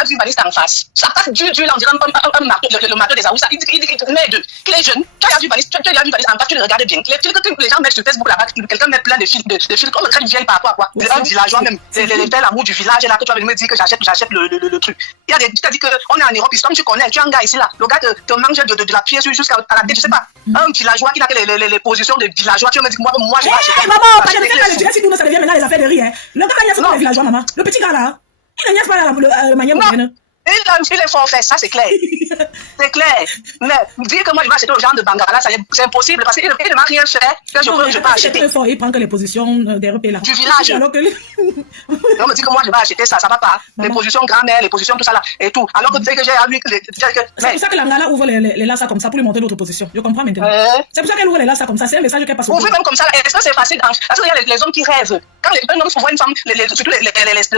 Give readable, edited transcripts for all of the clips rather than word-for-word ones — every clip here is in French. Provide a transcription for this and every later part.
regarde Vanessa en face. Ça passe dur, là, on dirait le marteau des Aoussa. Il dit qu'il est jeune. Tu as vu Vanessa en face, tu le regardes bien. Les gens mettent sur Facebook là-bas, quelqu'un met plein de filtres, comme le train de vieille par quoi. Un villageois même, les belles amours du village, là, que tu vas venir me dire que j'achète le truc. Il y a des, tu t'as dit qu'on est en Europe, comme tu connais, tu as un gars ici là, le gars te mange de la pièce jusqu'à la tête, je sais pas. Un villageois qui a les positions de villageois, tu vas me dire que moi, je vais acheter. Maman, ça devient maintenant les affaires de rire. Le gars, il y a les villageois, maman. Le petit gars là, il n'y a pas la manière moyenne. Il est fort fait, ça c'est clair. C'est clair. Mais dire que moi je vais acheter aux gens de Bangala, c'est impossible parce qu'il ne m'a rien fait que je peux acheter. Il prend que les positions des repères là. Du village. Alors que on me dit que moi je vais acheter ça va pas. Les positions grand-mère, les positions tout ça là et tout. Alors que tu sais que j'ai à lui. C'est pour ça que la Ngala ouvre les lasses comme ça pour lui montrer d'autres positions. Je comprends maintenant. C'est pour ça qu'elle ouvre les lasses comme ça. C'est un message qu'elle passe au ouvrir même comme ça. Est-ce que c'est facile parce qu'il y a les hommes qui rêvent. Quand un homme voit une femme, surtout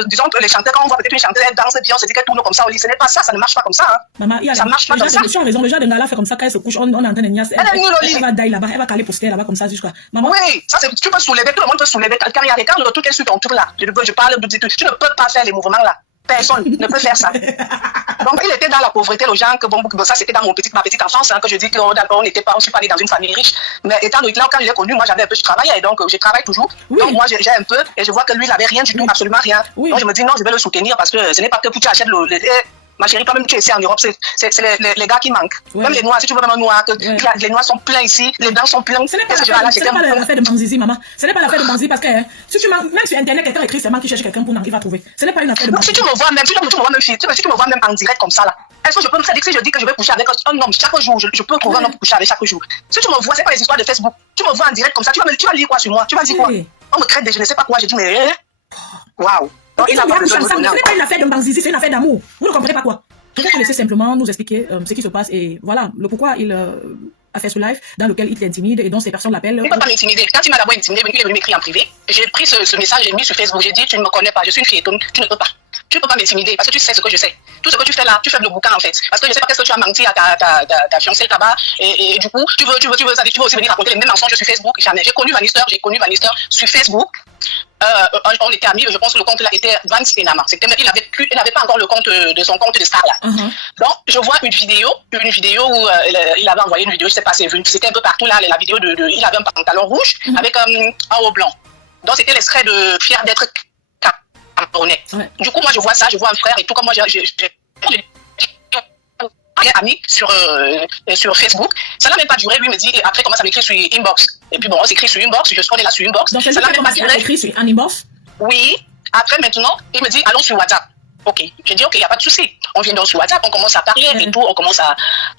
disons les chanteurs, quand on voit peut-être une chanteuse, elle danse bien, on se dit qu'elle tourne comme ça au lit. Ce n'est pas ça, ça ne marche pas comme ça. Hein. Maman, ça marche pas comme ça. Tu as raison, le genre de Ngala fait comme ça, quand elle se couche, on entend des niasses. Elle va dailler là-bas, elle va caler poster là-bas comme ça jusqu'à. Maman. Oui, ça tu peux soulever, tout le monde peut soulever. Quand le truc est sur ton tour là, je parle de tu ne peux pas faire les mouvements là. Personne ne peut faire ça. Donc il était dans la pauvreté, les gens que bon ça c'était dans ma petite enfance hein, que je dis que d'accord on n'était pas, on suis pas né dans une famille riche, mais étant donné là quand il est connu, moi j'avais un peu, je travaillais donc je travaille toujours. Oui. Donc moi j'ai un peu et je vois que lui il avait rien du tout, absolument rien. Oui. Donc je me dis non je vais le soutenir parce que ce n'est pas que pour tu achètes ma chérie, toi-même, tu es ici en Europe, c'est les gars qui manquent. Ouais. Même les noirs, si tu veux même un noir, les noirs sont pleins ici, les blancs sont pleins. Ce n'est pas l'affaire de Banzizi, maman. Ce n'est pas l'affaire de Banzizi parce que si tu même sur Internet, quelqu'un écrit seulement qui cherche quelqu'un pour il va trouver. Ce n'est pas une affaire de Banzizi. Si tu me vois même, si tu me vois même, si tu me vois même en direct comme ça là, est-ce que je peux me dire que si je dis que je vais coucher avec un homme chaque jour, je peux trouver un homme pour coucher avec chaque jour. Si tu me vois, c'est pas les histoires de Facebook. Tu me vois en direct comme ça, tu vas lire quoi sur moi? Tu vas dire quoi? On me traite de je ne sais pas quoi, je dis mais waouh. Ce n'est pas une affaire de Banzizi, c'est une affaire d'amour. Vous ne comprenez pas quoi? Je vais te laisser simplement nous expliquer ce qui se passe et voilà le pourquoi il a fait ce live dans lequel il t'intimide et dont ces personnes l'appellent. Il ne peut pas m'intimider. Quand il m'a d'abord intimidé, il est venu m'écrire en privé. J'ai pris ce message, j'ai mis sur Facebook, j'ai dit tu ne me connais pas, je suis une fille étonne, tu ne peux pas. Tu ne peux pas m'intimider parce que tu sais ce que je sais. Tout ce que tu fais là, tu fais le boucan en fait. Parce que je ne sais pas qu'est-ce que tu as menti à ta fiancée là-bas et du coup tu veux aussi venir raconter les mêmes mensonges sur Facebook. Jamais. J'ai connu Vanessa sur Facebook. On était amis, je pense que le compte là était Vance Enama. Il n'avait pas encore le compte de son compte de star là. Donc je vois une vidéo où il avait envoyé une vidéo, je sais pas, c'était un peu partout là, la vidéo il avait un pantalon rouge avec un haut blanc. Donc c'était l'extrait de Fier d'être camerounais. Du coup moi je vois ça, je vois un frère et tout comme moi j'ai ami sur Facebook, ça n'a même pas duré, lui me dit, et après commence à m'écrire sur inbox. Et puis bon, on s'écrit sur inbox, je scrolle là sur inbox. Donc ça n'a même pas duré. Écrit sur un inbox? Oui. Après maintenant, il me dit, allons sur WhatsApp. Ok. Je dis, ok, il n'y a pas de souci. On vient donc sur WhatsApp, on commence à parler et tout, on commence à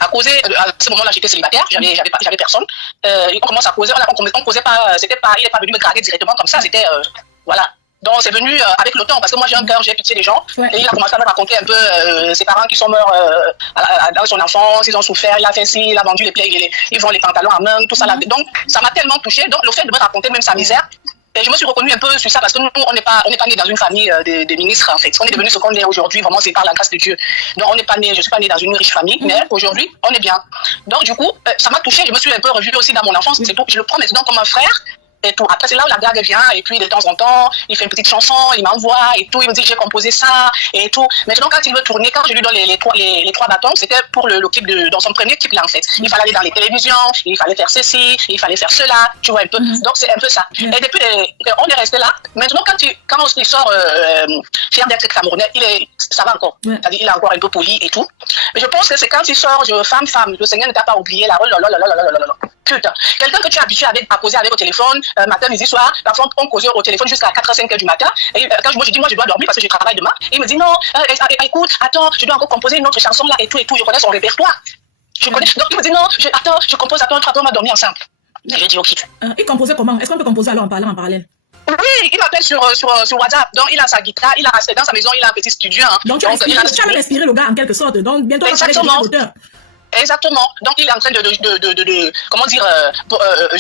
causer. À ce moment-là, j'étais célibataire, j'avais personne. On commence à causer, on causait pas, il n'est pas venu me draguer directement comme ça, c'était, voilà. Donc c'est venu avec le temps, parce que moi j'ai un cœur, j'ai pitié des gens. Et il a commencé à me raconter un peu ses parents qui sont morts dans son enfance, ils ont souffert, il a fait ci, il a vendu les plaies, ils vendent les pantalons à main, tout ça là. Donc ça m'a tellement touchée. Donc le fait de me raconter même sa misère, et je me suis reconnue un peu sur ça, parce que nous, on n'est pas nés dans une famille de ministres en fait. On est devenu ce qu'on est aujourd'hui, vraiment c'est par la grâce de Dieu. Donc on n'est pas né, je suis pas née dans une riche famille, mais aujourd'hui on est bien. Donc du coup, ça m'a touchée, je me suis un peu revue aussi dans mon enfance, c'est tout. Je le prends maintenant comme un frère. Et tout. Après, c'est là où la blague vient, et puis de temps en temps, il fait une petite chanson, il m'envoie, et tout, il me dit j'ai composé ça, et tout. Maintenant, quand il veut tourner, quand je lui donne les trois bâtons, c'était pour le clip dans son premier clip là, en fait. Il fallait aller dans les télévisions, il fallait faire ceci, il fallait faire cela, tu vois un peu. Donc, c'est un peu ça. Et depuis, on est resté là. Maintenant, quand il sort, fier d'être camerounais, ça va encore. C'est-à-dire, il est encore un peu poli et tout. Mais je pense que c'est quand il sort, femme, le Seigneur ne t'a pas oublié, là, oh là là là là là là là. Putain, quelqu'un que tu es habitué à causer avec au téléphone, matin, midi, soir, parfois on causait au téléphone jusqu'à 4h-5h du matin. Et quand je dis, moi je dois dormir parce que je travaille demain. Et il me dit, non, écoute, attends, je dois encore composer une autre chanson là et tout, je connais son répertoire. Donc il me dit, non, je compose, attends, on va dormir ensemble. Et je dis, ok. Il composait comment? Est-ce qu'on peut composer alors en parlant en parallèle? Oui, il m'appelle sur WhatsApp. Donc il a sa guitare, dans sa maison, il a un petit studio. Hein. Donc tu as même inspiré le gars en quelque sorte. Donc bientôt on va parler de l'auteur. Exactement. Donc il est en train comment dire,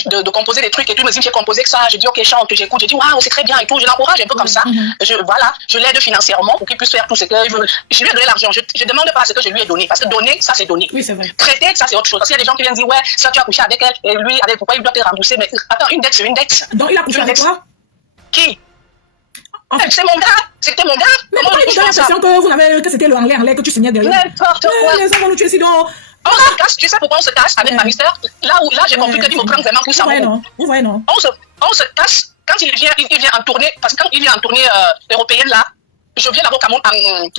de composer des trucs et puis il me dit j'ai composé que ça. Je dis ok chante, j'écoute, je dis waouh c'est très bien et tout. Je l'encourage un peu comme ça. Je l'aide financièrement pour qu'il puisse faire tout ce qu'il veut. Je lui ai donné l'argent. Je demande pas ce que je lui ai donné parce que donner ça c'est donner. Oui c'est vrai. Traiter ça c'est autre chose. Parce qu'il y a des gens qui viennent dire ouais ça tu as couché avec elle et lui pourquoi il doit te rembourser mais attends une dette c'est une dette. Donc il a couché avec toi? Qui? En fait, c'est mon gars, c'était mon gars. Mais pourquoi il me donne l'impression que c'était le anglais que tu signais derrière? N'importe quoi. Les enfants nous tuent sinon. On se casse, tu sais pourquoi on se casse avec ma mystère? Là j'ai compris qu'il me prend vraiment pour ça. Vous voyez, non? On se casse quand il vient en tournée, parce que quand il vient en tournée européenne là, je viens d'abord au Cameroun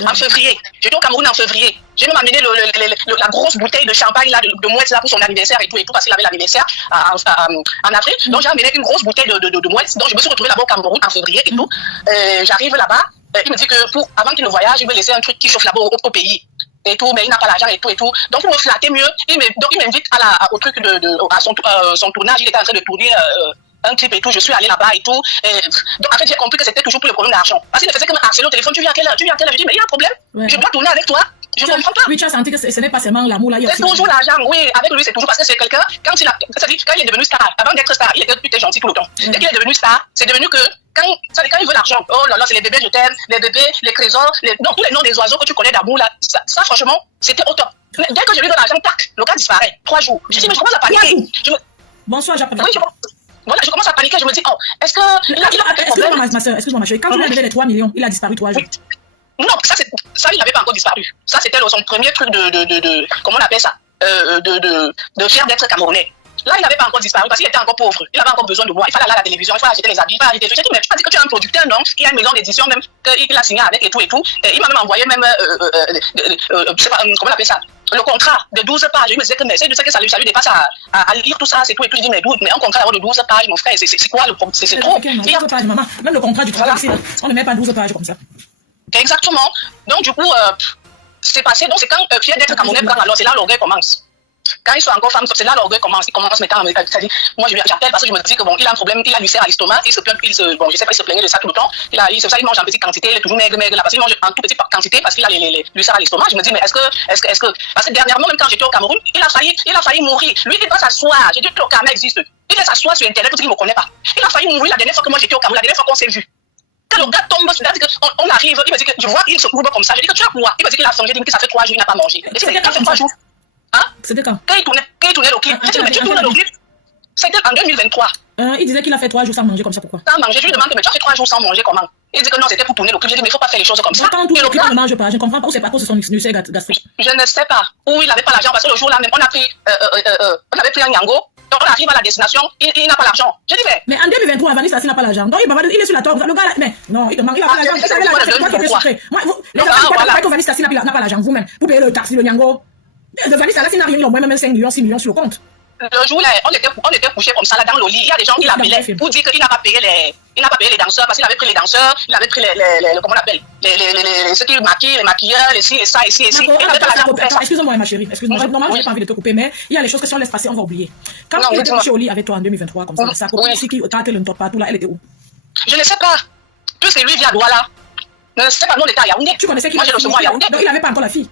en février. J'étais au Cameroun en février. J'ai même amené la grosse bouteille de champagne là, de Mouette là pour son anniversaire et tout, parce qu'il avait l'anniversaire en avril. Donc j'ai amené une grosse bouteille de Mouette. Donc je me suis retrouvée là-bas au Cameroun en février et tout. J'arrive là-bas, il me dit que avant qu'il ne voyage, il veut laisser un truc qui chauffe là-bas au pays. Et tout, mais il n'a pas l'argent et tout. Donc pour me flatter mieux, il m'invite au truc à son tournage. Il était en train de tourner un clip et tout, je suis allée là-bas et tout. Donc en fait, j'ai compris que c'était toujours pour le problème d'argent. Parce qu'il ne faisait que me harceler au téléphone, tu viens à quelle heure? Je dis, mais il y a un problème, je dois tourner avec toi. Je comprends pas. Oui, tu as senti que ce n'est pas seulement l'amour là. C'est toujours l'argent, oui. Avec lui, c'est toujours parce que c'est quelqu'un, quand il est devenu star, avant d'être star, il était gentil tout le temps. Dès qu'il est devenu star, c'est devenu que quand il veut l'argent, oh là là, c'est les bébés, je t'aime, les bébés, les trésors, tous les noms des oiseaux que tu connais d'amour là, ça franchement, c'était au top. Mais dès que je lui donne l'argent, tac, le gars disparaît. 3 jours. Je dis, mais je commence à paniquer. Bonsoir, j'appelle. Oui, voilà, je commence à paniquer, je me dis, oh, est-ce que excuse-moi ma soeur, excuse-moi ma chérie, quand tu lui as donné les 3 millions, il a disparu 3 jours. Non, ça il n'avait pas encore disparu. Ça, c'était son premier truc comment on appelle ça, de fier d'être Camerounais. Là, il n'avait pas encore disparu parce qu'il était encore pauvre. Il avait encore besoin de moi. Il fallait aller à la télévision, il fallait acheter les habits, il fallait acheter. J'ai dit, mais tu m'as dit que tu es un producteur, non? Qui a une maison d'édition même, qu'il a signé avec et tout et tout. Et il m'a même envoyé même, je sais pas, comment on appelle ça? Le contrat de 12 pages. Il me disait que, mais c'est que ça lui dépasse à lire tout ça, c'est tout et tout. Il dit, mais un contrat de 12 pages, mon frère, c'est quoi le problème? C'est trop. 12 pages, maman. Même le contrat du travail ici, on ne met pas 12 pages comme ça. Exactement. Donc, du coup, c'est passé. Donc, c'est quand Pierre d'être Camerounais prend, alors c'est là l'orgueil commence. Quand ils sont encore femmes, c'est là l'orgueil commence. Il commence maintenant à c'est-à-dire, moi j'appelle parce que je me dis que bon, il a un problème, il a l'ulcère à l'estomac, il se plaint, bon, je sais pas, il se plaignait de ça tout le temps. Il mange en petite quantité, il est toujours maigre là, parce qu'il mange en toute petite quantité parce qu'il a l'ulcère à l'estomac. Je me dis, mais est-ce que, parce que dernièrement, même quand j'étais au Cameroun, il a failli mourir. Lui, il doit s'asseoir. J'ai dit que le karma existe. Il doit s'asseoir sur Internet parce qu'il ne me connaît pas. Il a failli mourir la dernière fois que moi j'étais au Cameroun, la dernière fois qu'on s'est vu. Quand le gars tombe, on arrive, il me dit que je vois, il se courbe comme ça. Je dis que tu as quoi? Il me dit qu'il a songé, il dit que ça fait 3 jours, il n'a pas mangé. Et c'est quand 3 jours. Hein? C'était quand? Quand il tournait le clip. Mais tu tournes le clip? C'était en 2023. Il disait qu'il a fait 3 jours sans manger comme ça, pourquoi? Sans manger, je lui demande, mais tu as fait 3 jours sans manger comment? Il dit que non, c'était pour tourner le clip. Je dis, mais il ne faut pas faire les choses comme ça. Quand tout le clip ne mange pas, je ne comprends pas où c'est pas cause de son ulcère gastrique. Je ne sais pas où il n'avait pas l'argent parce que le jour-là même, on avait pris un yango. Donc on arrive à la destination, il n'a pas l'argent. Je dis, mais en 2023, Vanessa n'a pas l'argent. Donc il est sur la tombe. Le gars là, mais non, il demande, il n'a pas l'argent. C'est toi qui fais secret. Les gens qui croient que Vanessa n'a pas l'argent, vous-même, vous payez le taxi, le yango. Vanessa n'a rien, il a au moins même 5 millions, 6 millions sur le compte. Le jour là, on était couchés comme ça là dans le lit. Il y a des gens qui l'appelaient pour dire qu'il n'a pas payé les danseurs parce qu'il avait pris les danseurs, il avait pris comment on appelle, ceux qui maquillent, les maquilleurs, les ci, les ça, ici. Il n'avait pas l'argent pour faire ça. Excuse-moi ma chérie, excuse-moi. Normalement, je n'ai pas envie de te couper, mais il y a les choses que si on laisse passer, on va oublier. Quand tu étais couché au lit avec toi en 2023, comme ça, sa copine ici qui quand elle ne top partout là, elle était où? Je ne sais pas. Tout c'est lui via Douala. Je ne sais pas, nous on était à Yaoundé. Tu connaissais qui? Moi j'ai reçu à Yaoundé. Donc il n'avait pas encore la fille.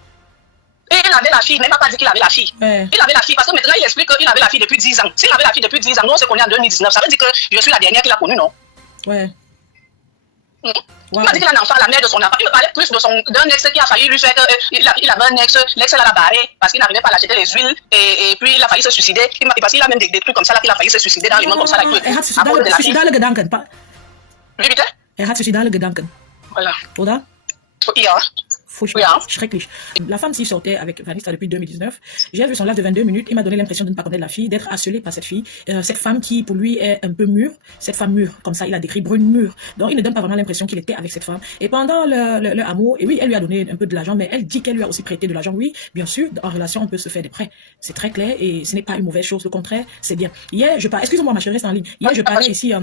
Et il avait la fille, il n'a pas dit qu'il avait la fille. Il avait la fille, parce que maintenant il explique qu'il avait la fille depuis 10 ans. S'il avait la fille depuis 10 ans, nous on se connaît en 2019. Ça veut dire que je suis la dernière qu'il a connue, non? Ouais. Il m'a dit qu'il a un enfant, la mère de son enfant. Il me parlait plus d'un ex qui a failli lui faire qu'il avait un ex, l'ex l'a barré parce qu'il n'arrivait pas à acheter les huiles et puis il a failli se suicider. Parce qu'il a même des trucs comme ça là qu'il a failli se suicider dans les mondes comme ça là. À cause de la fille. Wie bitte? Hat suicidale Gedanken. Voilà. Oder? Ja. Furchtbar, schrecklich. La femme s'y sortait avec Vanessa depuis 2019. J'ai vu son live de 22 minutes. Il m'a donné l'impression de ne pas connaître la fille, d'être harcelé par cette fille. Cette femme qui, pour lui, est un peu mûre. Cette femme mûre, comme ça, il a décrit brune mûre. Donc, il ne donne pas vraiment l'impression qu'il était avec cette femme. Et pendant le amour, et oui, elle lui a donné un peu de l'argent, mais elle dit qu'elle lui a aussi prêté de l'argent. Oui, bien sûr, en relation, on peut se faire des prêts. C'est très clair et ce n'est pas une mauvaise chose. Le contraire, c'est bien. Hier, excusez-moi, ma chérie, reste en ligne. Hier, je parlais ici,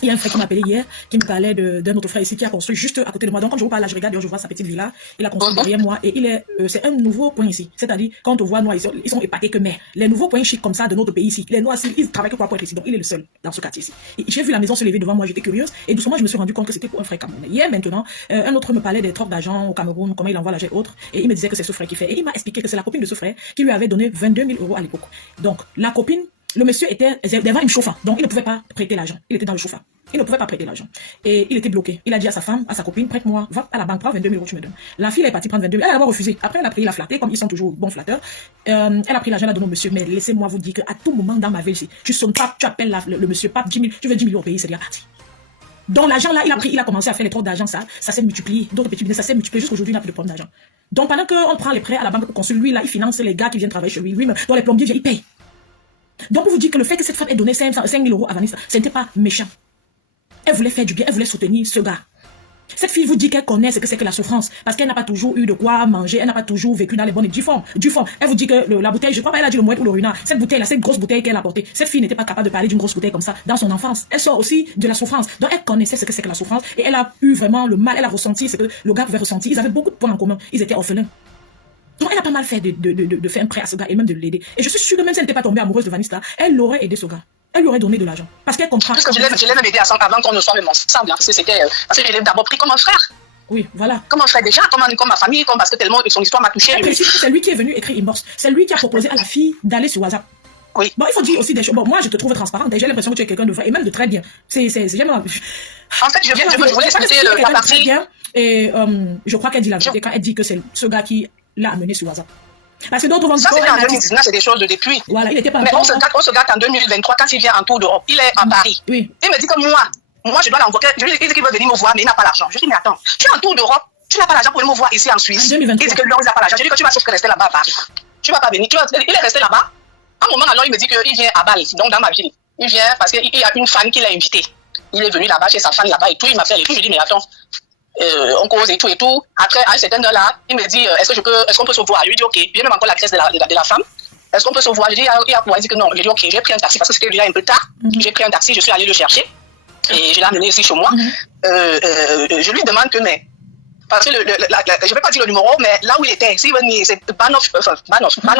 il y a un frère qui m'a appelé hier, qui me parlait d'un autre frère ici qui a construit juste à côté de moi. Donc, quand je vous parle là, je regarde, je vois sa petite villa. Il a construit derrière moi et c'est un nouveau point ici. C'est-à-dire, quand on voit noirs, ils sont épatés que mais les nouveaux points chics comme ça de notre pays ici, les noirs, ils travaillent que quoi pour être ici. Donc, il est le seul dans ce quartier ici. J'ai vu la maison se lever devant moi, j'étais curieuse et doucement, je me suis rendu compte que c'était pour un frère camerounais. Hier, maintenant, un autre me parlait des trocs d'argent au Cameroun, comment il envoie l'argent autre et il me disait que c'est ce frère qui fait. Et il m'a expliqué que c'est la copine de ce frère qui lui avait donné 22 000 € à l'époque. Donc, la copine, le monsieur était devant une chauffeur, donc il ne pouvait pas prêter l'argent. Il était dans le chauffeur. Il ne pouvait pas prêter l'argent. Et il était bloqué. Il a dit à sa femme, à sa copine, prête-moi, va à la banque, prends 22 000 €, tu me donnes. La fille, elle est partie prendre 22 000 €. Elle a refusé. Après, elle a pris, il a flatté, comme ils sont toujours bons flatteurs. Elle a pris l'argent, elle a donné au monsieur. Mais laissez-moi vous dire qu'à tout moment dans ma vie ici, tu sonnes pas, tu appelles le monsieur, pas 10 000, tu veux 10 000 € au pays, c'est déjà parti. Donc l'argent là, il a commencé à faire les trocs d'argent, ça s'est multiplié. D'autres petits business, ça s'est multiplié jusqu'aujourd'hui, il n'a plus de problème d'argent. Donc pendant qu'on prend les prêts à la banque pour construire, lui là, il finance les gars qui viennent travailler chez lui. Lui, dont les plombiers viennent, il paye. Donc pour vous dire que le fait que cette femme ait donné 5 000 € à Vanessa, ce n'était pas méchant. Elle voulait faire du bien, elle voulait soutenir ce gars. Cette fille vous dit qu'elle connaît ce que c'est que la souffrance, parce qu'elle n'a pas toujours eu de quoi manger, elle n'a pas toujours vécu dans les bonnes du fond. Elle vous dit que la bouteille, je crois pas, elle a dit le mouette ou le renard. Cette bouteille là, cette grosse bouteille qu'elle a portée, cette fille n'était pas capable de parler d'une grosse bouteille comme ça dans son enfance. Elle sort aussi de la souffrance. Donc elle connaissait ce que c'est que la souffrance et elle a eu vraiment le mal, elle a ressenti ce que le gars pouvait ressentir. Ils avaient beaucoup de points en commun, ils étaient orphelins. Donc elle a pas mal fait de faire un prêt à ce gars et même de l'aider. Et je suis sûre que même si elle n'était pas tombée amoureuse de Vanessa, elle l'aurait aidé ce gars. Elle lui aurait donné de l'argent. Parce qu'elle comprend. Parce que je l'ai même aidé avant qu'on ne soit même ensemble. Parce que je l'ai d'abord pris comme un frère. Oui, voilà. Comme un frère déjà, comme ma famille, parce que tellement son histoire m'a touché. C'est lui qui est venu écrire Inbox. C'est lui qui a proposé à la fille d'aller sur WhatsApp. Oui. Bon, il faut dire aussi des choses. Bon, moi, je te trouve transparente. J'ai l'impression que tu es quelqu'un de vrai et même de très bien. J'aime. En fait, je voulais expliquer la partie. Et je crois qu'elle dit la vérité quand elle dit que c'est ce gars qui l'a amené sur WhatsApp. Parce que d'autres vont dire. Ça, c'était en 2019, c'est des choses de depuis. Voilà, il était pas. Mais on se gâte en 2023 quand il vient en tour d'Europe. Il est à Paris. Oui. Il me dit que moi, je dois l'envoyer. Je lui dis qu'il veut venir me voir, mais il n'a pas l'argent. Je lui dis, mais attends, tu es en tour d'Europe, tu n'as pas l'argent pour venir me voir ici en Suisse. Il dit que lui, il n'a pas l'argent. Je lui dis que tu vas sauf rester là-bas à Paris. Tu vas pas venir. Il est resté là-bas. À un moment, alors, il me dit qu'il vient à Bâle, donc dans ma ville. Il vient parce qu'il y a une fan qui l'a invité. Il est venu là-bas chez sa fan là-bas et tout. Il m'a fait les tout. Je lui dis, mais attends. On cause et tout et tout. Après, à un certain heure là, il me dit, est-ce qu'on peut se voir? Je lui dis, ok. J'ai même encore l'adresse de la femme. Est-ce qu'on peut se voir? Je dis, il dit que non. Je lui dis, ok, j'ai pris un taxi parce que c'était déjà un peu tard. J'ai pris un taxi, je suis allé le chercher. Et je l'ai amené ici chez moi. Je lui demande que, mais, parce que je ne vais pas dire le numéro, mais là où il était, c'est Banoff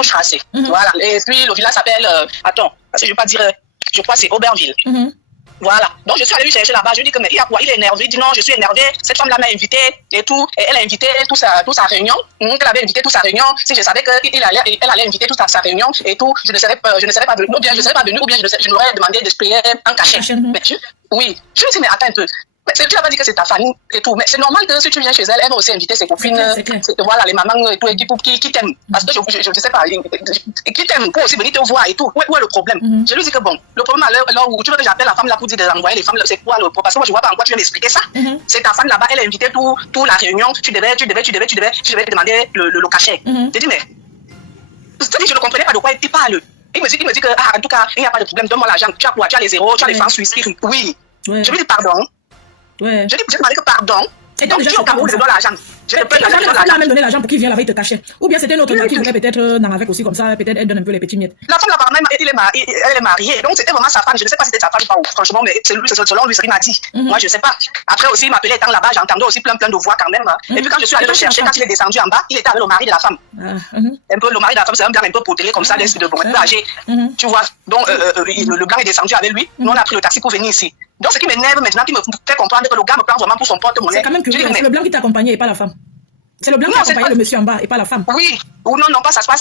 Tracé. Voilà. Et puis, le village s'appelle, attends, parce que je ne vais pas dire, je crois que c'est Auberville. Voilà. Donc, je suis allé lui chercher là-bas. Je lui dis que, mais il y a quoi? Il est énervé. Il dit non, je suis énervé. Cette femme-là m'a invité et tout. Et elle a invité toute sa réunion. Elle avait invité toute sa réunion. Si je savais qu'elle allait inviter toute sa réunion et tout, je ne serais pas venu. Ou bien je ne serais pas venu, ou bien je n'aurais demandé de se payer un cachet. Mais oui. Je lui dis, mais attends un peu. Mais tu n'as pas dit que c'est ta famille et tout. Mais c'est normal que si tu viens chez elle, elle va aussi inviter ses copines. Voilà, les mamans et tout, et qui t'aiment. Parce que je ne sais pas, qui t'aiment pour aussi venir te voir et tout. Où est le problème? Je lui dis que bon, le problème alors où tu veux que j'appelle la femme là pour dire d'envoyer les femmes, c'est quoi le problème? Parce que moi je vois pas en quoi tu viens m'expliquer ça. C'est ta femme là-bas, elle a invité toute la réunion. Tu devais demander le cachet. Je dis mais, je ne comprenais pas de quoi il parle. Il me dit que, en tout cas, il n'y a pas de problème, donne-moi l'argent. Tu as quoi? Tu as les zéros, tu as les francs suisses. Oui. Je lui dis pardon. Ouais. Je lui ai demandé que pardon. Et donc, tu es au Cameroun, je dois l'argent. Je ne peux pas l'argent. même donné l'argent pour qu'il vienne là-bas, il te cachait. Ou bien c'était une autre femme qui voulait peut-être n'en avec aussi comme ça, peut-être elle donne un peu les petits miettes. La femme là, apparemment, elle est mariée. Donc, c'était vraiment sa femme. Je ne sais pas si c'était sa femme ou pas, franchement, mais selon lui, ce qu'il m'a dit. Moi, je ne sais pas. Après aussi, il m'appelait étant là-bas, j'entendais aussi plein de voix quand même. Et puis, quand je suis allé le chercher, quand il est descendu en bas, il était avec le mari de la femme. Un peu, le mari de la femme, c'est un blanc un peu potelé comme ça, d'un de bon, un peu âgé. Tu vois. Donc, le blanc est descendu avec lui. Nous, on a pris le taxi pour venir ici. Donc, ce qui m'énerve maintenant, qui me fait comprendre que le gars me prend vraiment pour son porte-monnaie. C'est quand même curieux, c'est le blanc qui t'a accompagné et pas la femme. C'est le blanc qui a accompagné le monsieur en bas et pas la femme. Oui, ou non, pas sa femme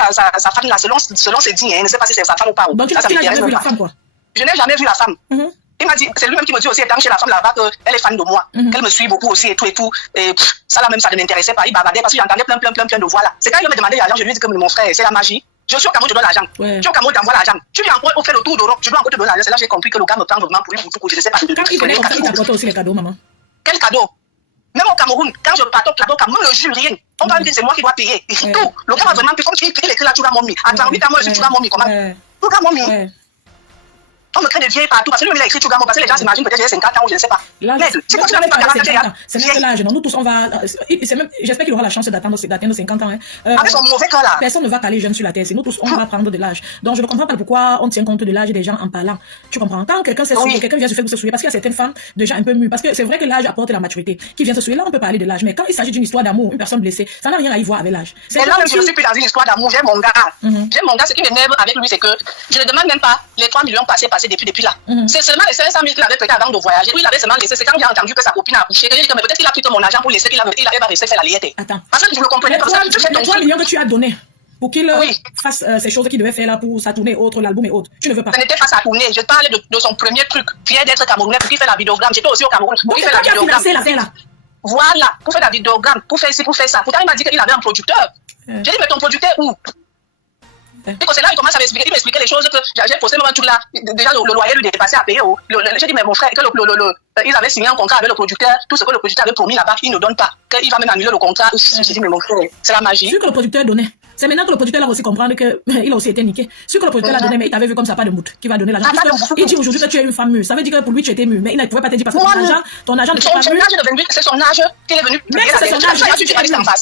là, selon ses dires. Je ne sais pas si c'est sa femme ou pas. Donc, tu n'as jamais vu la femme, quoi? Je n'ai jamais vu la femme. Il m'a dit, c'est lui-même qui me dit aussi, étant chez la femme là-bas, qu'elle est fan de moi, qu'elle me suit beaucoup aussi et tout et tout. Et ça là même, ça ne m'intéressait pas. Il bavardait parce que j'entendais plein de voix là. C'est quand il me demandait l'argent, je lui ai dit que mon frère, c'est la magie. Je suis au Cameroun, je donne l'argent. Tu es au Cameroun, t'envoies l'argent. Tu viens encore faire le tour d'Europe, je dois encore te donner l'argent. C'est là que j'ai compris que le gars me prend vraiment pour lui, je ne sais pas. Quand il venait, il t'apportait aussi les cadeaux, maman. Quel cadeau? Même au Cameroun, quand je pars là-bas au Cameroun, ne jure rien. On va me dire c'est moi qui dois payer. Et tout. Le gars va vraiment, comme il écrit là, tu vas mommy. À 38 ans, moi, je suis tu vas mommy. Comment? Tu vas mommy. On me crée des vieilles partout. Parce que lui, il a écrit tu vas mommy. Parce que les gens s'imaginent peut-être que j'ai 50 ans ou je ne sais pas. C'est quoi tu n'avais pas 40 ans? C'est même l'âge. Nous tous, on va. J'espère qu'il aura la chance d'atteindre 50 ans. Avec son mauvais cas là. Personne ne va caler jeune sur la terre. C'est nous tous, on va prendre de l'âge. Donc, je ne comprends pas pourquoi on tient compte de l'âge des gens en parlant. Tu comprends? Quand quelqu'un s'est souillé, quelqu'un vient se faire se souiller, parce qu'il y a certaines femmes déjà un peu mûres. Parce que c'est vrai que l'âge apporte la maturité. Qui vient se souiller, là, on peut parler de l'âge. Mais quand il s'agit d'une histoire d'amour, une personne blessée, ça n'a rien à y voir avec l'âge. Et là, même si je ne suis plus dans une histoire d'amour, j'ai mon gars. J'ai mon gars, ce qui m'énerve avec lui, c'est que je ne demande même pas les 3 millions passés depuis là. C'est seulement les 500 000 qu'il avait prêté avant de voyager. Oui, il avait seulement laissé. C'est quand j'ai entendu que sa copine a accouché. J'ai dit que peut-être qu'il a pris mon argent pour laisser qu'il va rester faire la liette. Attends. Parce que je ne comprenais pas. Les 3 millions que tu as donnés pour qu'il fasse ces choses qu'il devait faire là pour sa tournée autre, l'album et autres. Tu ne veux pas. Ce n'était pas sa tournée. Je parlais de son premier truc. Fier d'être camerounais pour qu'il fasse la vidéogramme. J'étais aussi au Cameroun pour qu'il fasse la vidéogramme. Voilà, pour faire la vidéogramme, pour faire ci, pour faire ça. Pourtant, il m'a dit qu'il avait un producteur. J'ai dit, mais ton producteur où? Et quand c'est là, il commence à m'expliquer, il m'expliquait les choses que j'ai posté même un truc là. Déjà, le loyer lui dépassait à payer. J'ai dit, mais mon frère, que ils avaient signé un contrat avec le producteur, tout ce que le producteur avait promis là-bas, il ne donne pas. Qu'il va même annuler le contrat. J'ai dit, mais mon frère, c'est la magie. Ce que le producteur donnait. C'est maintenant que le producteur a aussi comprendre qu'il a aussi été niqué. Ce que le producteur a donné, mais il t'avait vu comme ça, pas de mout, qui va donner l'argent. Il dit aujourd'hui que tu es une femme mûre. Ça veut dire que pour lui, tu étais mûre. Mais il ne pouvait pas te dire parce que ton argent ne t'est pas mûr. C'est son âge qu'il est venu. Même si c'est son âge,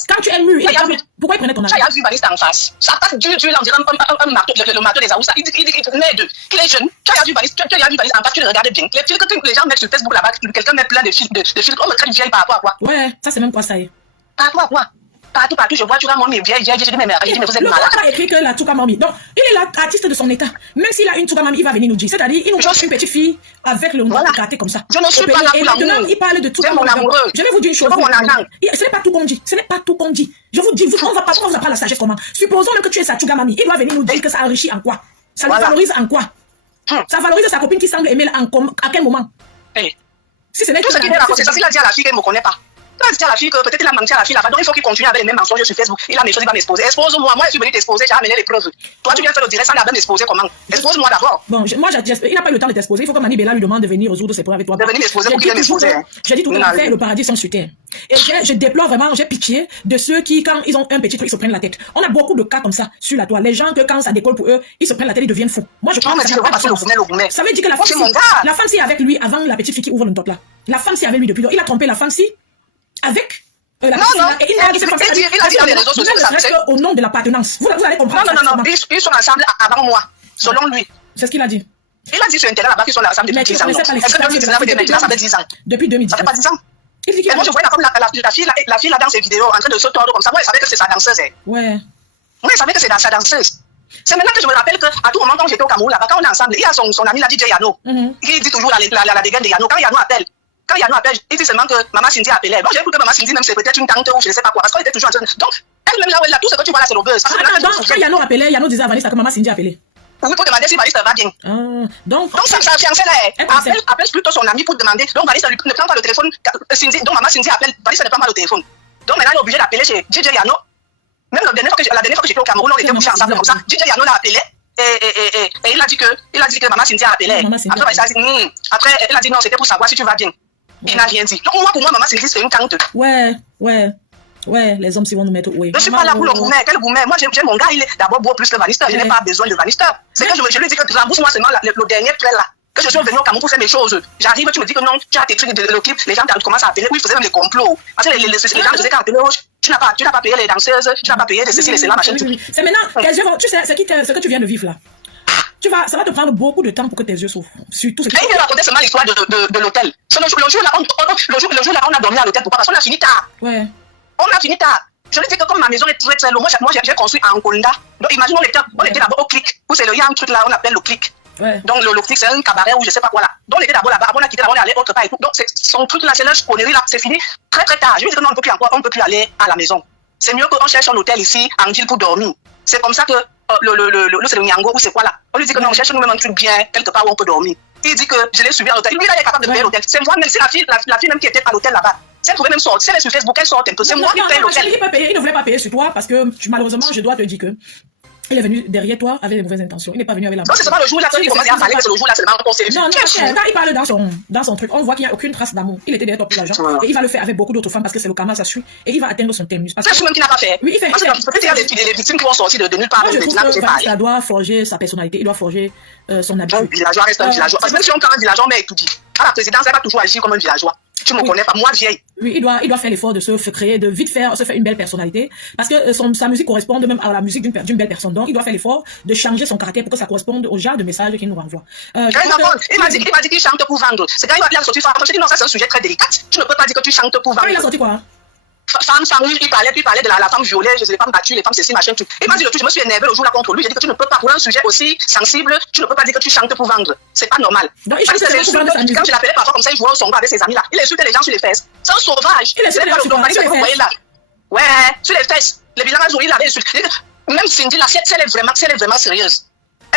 quand tu es mûr, pourquoi il prenait ton argent? Il a vu Vanessa en face. Ça passe dur, on dirait un marteau, le marteau des Aoussa. Il naît d'eux. Qu'il est jeune. Tu as vu Vanessa en face, tu le regardes bien. Les fils que les gens mettent sur Facebook là-bas, quelqu'un met plein de fils. On me traite vieille par rapport à quoi? Ouais, ça c'est même quoi ça y est. Par rapport à quoi? Partout, je vois, tu vois, moi, mes vieilles, je dis, mais vous êtes malade. Il a écrit que la Tchouka Mami. Donc, il est l'artiste de son état. Même s'il a une Tchouka Mami, il va venir nous dire. C'est-à-dire, il nous montre une petite fille avec le nom gâté comme ça. Je ne suis pas là pour l'amour. Il parle de Tchouka Mami. Je vais vous dire une chose. Ce n'est pas tout qu'on dit. Ce n'est pas tout qu'on dit. Je vous dis, on va pas la sagesse comment. Supposons même que tu es sa Tchouka Mami. Il doit venir nous dire que ça enrichit en quoi. Ça le valorise en quoi. Ça valorise sa copine qui semble aimer à quel moment. Si ce n'est tout ce qui est là, c'est ça, il a dit à la fille qu'elle ne me connaît pas. Il a dit à la fille que peut-être il a menti à la fille là-bas, donc il faut qu'il continue avec les mêmes mensonges sur Facebook. Il a mes choses, il va m'exposer. Expose-moi, moi je suis venu t'exposer, j'ai amené les preuves. Toi tu viens faire le direct sans la m'exposer comment? Expose-moi d'abord. Bon, moi il n'a pas le temps de t'exposer, il faut que Mani Bella lui demande de venir résoudre ses problèmes avec toi. De venir m'exposer pour qu'il vienne m'exposer. J'ai dit tout à fait, le paradis sans sur terre. Et je déplore vraiment, j'ai pitié de ceux qui, quand ils ont un petit truc, ils se prennent la tête. On a beaucoup de cas comme ça sur la toile. Les gens que quand ça décolle pour eux, ils se prennent la tête, ils deviennent fous. Moi je pense que ça veut dire que la femme c'est avec lui avant la petite fille qui ouvre le top là. La femme c'est avec lui depuis lors. Il a trompé la femme si avec non, et il a dit dans les réseaux sociaux au nom de l'appartenance. Vous allez comprendre. Non, ils sont ensemble avant moi, selon lui. C'est ce qu'il a dit. Il a dit sur Internet là-bas qu'ils sont ensemble depuis 10 ans. Est-ce que 2019 et maintenant ça fait 10 ans? Depuis 2019. Ça fait pas 10 ans. Et moi je voyais comme la fille là dans ses vidéos en train de se tordre comme ça. Moi je savais que c'est sa danseuse. Ouais. Moi je savais que c'est sa danseuse. C'est maintenant que je me rappelle qu'à tout moment quand j'étais au Cameroun là-bas, quand on est ensemble, il y a son ami là, DJ Yano, qui dit toujours la dégaine de Yano. Quand Yano appelle, il dit seulement que Maman Cindy appelait. Donc j'ai cru que Maman Cindy même c'est peut-être une tante ou je ne sais pas quoi. Parce qu'elle était toujours en train de... Donc elle-même là, tout ce que tu vois là c'est le buzz. Donc quand Yano appelait, Yano disait à Vanessa que Maman Cindy appelait. Oui, pour demander si Vanessa va bien. Donc sa fiancée là, appelle plutôt son ami pour demander. Donc Vanessa ne prend pas le téléphone. Donc Maman Cindy appelle, Vanessa ne prend pas le téléphone. Donc maintenant elle est obligée d'appeler chez DJ Yano. Même la dernière fois que j'étais au Cameroun, on était couchés ensemble comme ça. DJ Yano l'a appelé. Et il a dit que Maman Cindy a appelé. Après, elle a dit non, c'était pour savoir si tu vas bien. Il n'a rien dit. Donc, pour moi, Maman Cindy, c'est une tante. Ouais, les hommes, si vont nous mettre. Oui. Je ne suis pas là pour le gourmet. Quel gourmet? Moi, j'ai mon gars, il est d'abord beau plus que Vanessa. Je n'ai pas besoin de Vanessa. C'est que je lui dis que rembourse-moi seulement le dernier prêt là. Que je suis venu au Cameroun pour faire mes choses. J'arrive, tu me dis que non, tu as tes trucs de le clip. Les gens commencent à appeler. Oui, ils faisaient même des complots. Parce que les gens faisaient qu'à appeler. Tu n'as pas payé les danseuses, tu n'as pas payé de ceci, de cela, machin. C'est maintenant, tu sais, ce que tu viens de vivre là. Ça va te prendre beaucoup de temps pour que tes yeux s'ouvrent. Sur tout ce qui... Il me racontait seulement l'histoire de l'hôtel. Le jour là, on a dormi à l'hôtel. Pourquoi? Parce qu'on a fini tard. Ouais. On a fini tard. Je lui dis que comme ma maison est très très loin, moi j'ai construit à Ankonda. Donc imagine, on était d'abord au Click. Il y a un truc là, on appelle le Click. Ouais. Donc le Click, c'est un cabaret ou je sais pas quoi là. Donc on était d'abord là-bas, on a quitté là, on est allé autre part et tout. Donc son truc là, c'est leur connerie là, c'est fini très très tard. Je lui dis que non, on ne peut plus aller à la maison. C'est mieux qu'on cherche un hôtel ici en ville pour dormir. C'est comme ça que c'est le Nyango ou c'est quoi là. On lui dit que non, on cherche nous-mêmes un truc bien, quelque part où on peut dormir. Il dit que je l'ai suivi à l'hôtel. Lui là, il est capable de payer l'hôtel. C'est moi, même si la fille même qui était à l'hôtel là-bas. Si elle pouvait même sortir, si elle est sur Facebook, elle sort un peu. C'est moi qui paye l'hôtel. Il ne voulait pas payer sur toi parce que malheureusement, je dois te dire que il est venu derrière toi avec des mauvaises intentions. Il n'est pas venu avec la... Non, c'est seulement le jour là qu'il commence à parler, c'est le jour là seulement qu'on s'est vu. Non, quand il parle dans son truc, on voit qu'il n'y a aucune trace d'amour. Il était derrière toi pour l'argent. Et il va le faire avec beaucoup d'autres femmes parce que c'est le karma, ça suit. Et il va atteindre son terme. C'est même qui n'a pas fait. Oui, il fait. Parce que peut-être il y a des victimes qui vont sortir de nulle part. Il doit forger sa personnalité, il doit forger son habitude. Un villageois reste un villageois. Parce que même si on prend un villageois, on met étudié. À la présidence, elle va toujours agir comme un villageois. Tu me connais pas, moi vieille. Oui, il doit faire l'effort de se créer, de vite se faire une belle personnalité. Parce que sa musique correspond même à la musique d'une belle personne. Donc, il doit faire l'effort de changer son caractère pour que ça corresponde au genre de message qu'il nous renvoie. Il m'a dit qu'il chante pour vendre. C'est quand il va bien sortir. Je dis non, ça c'est un sujet très délicat. Tu ne peux pas dire que tu chantes pour vendre. Il a sorti quoi? Femme, il parlait de la femme violée, les femmes battues, les femmes ceci, machin, tout. Il m'a dit le truc, je me suis énervé le jour là contre lui. J'ai dit que tu ne peux pas, pour un sujet aussi sensible, tu ne peux pas dire que tu chantes pour vendre. C'est pas normal. Donc, parce que quand je l'appelais parfois comme ça, il jouait au son avec ses amis là. Il insultait les gens sur les fesses. C'est un sauvage. Il insultait les gens sur les fesses. Ouais, sur les fesses. Les villages où il avait insulté. Même Cindy là, si elle est vraiment sérieuse.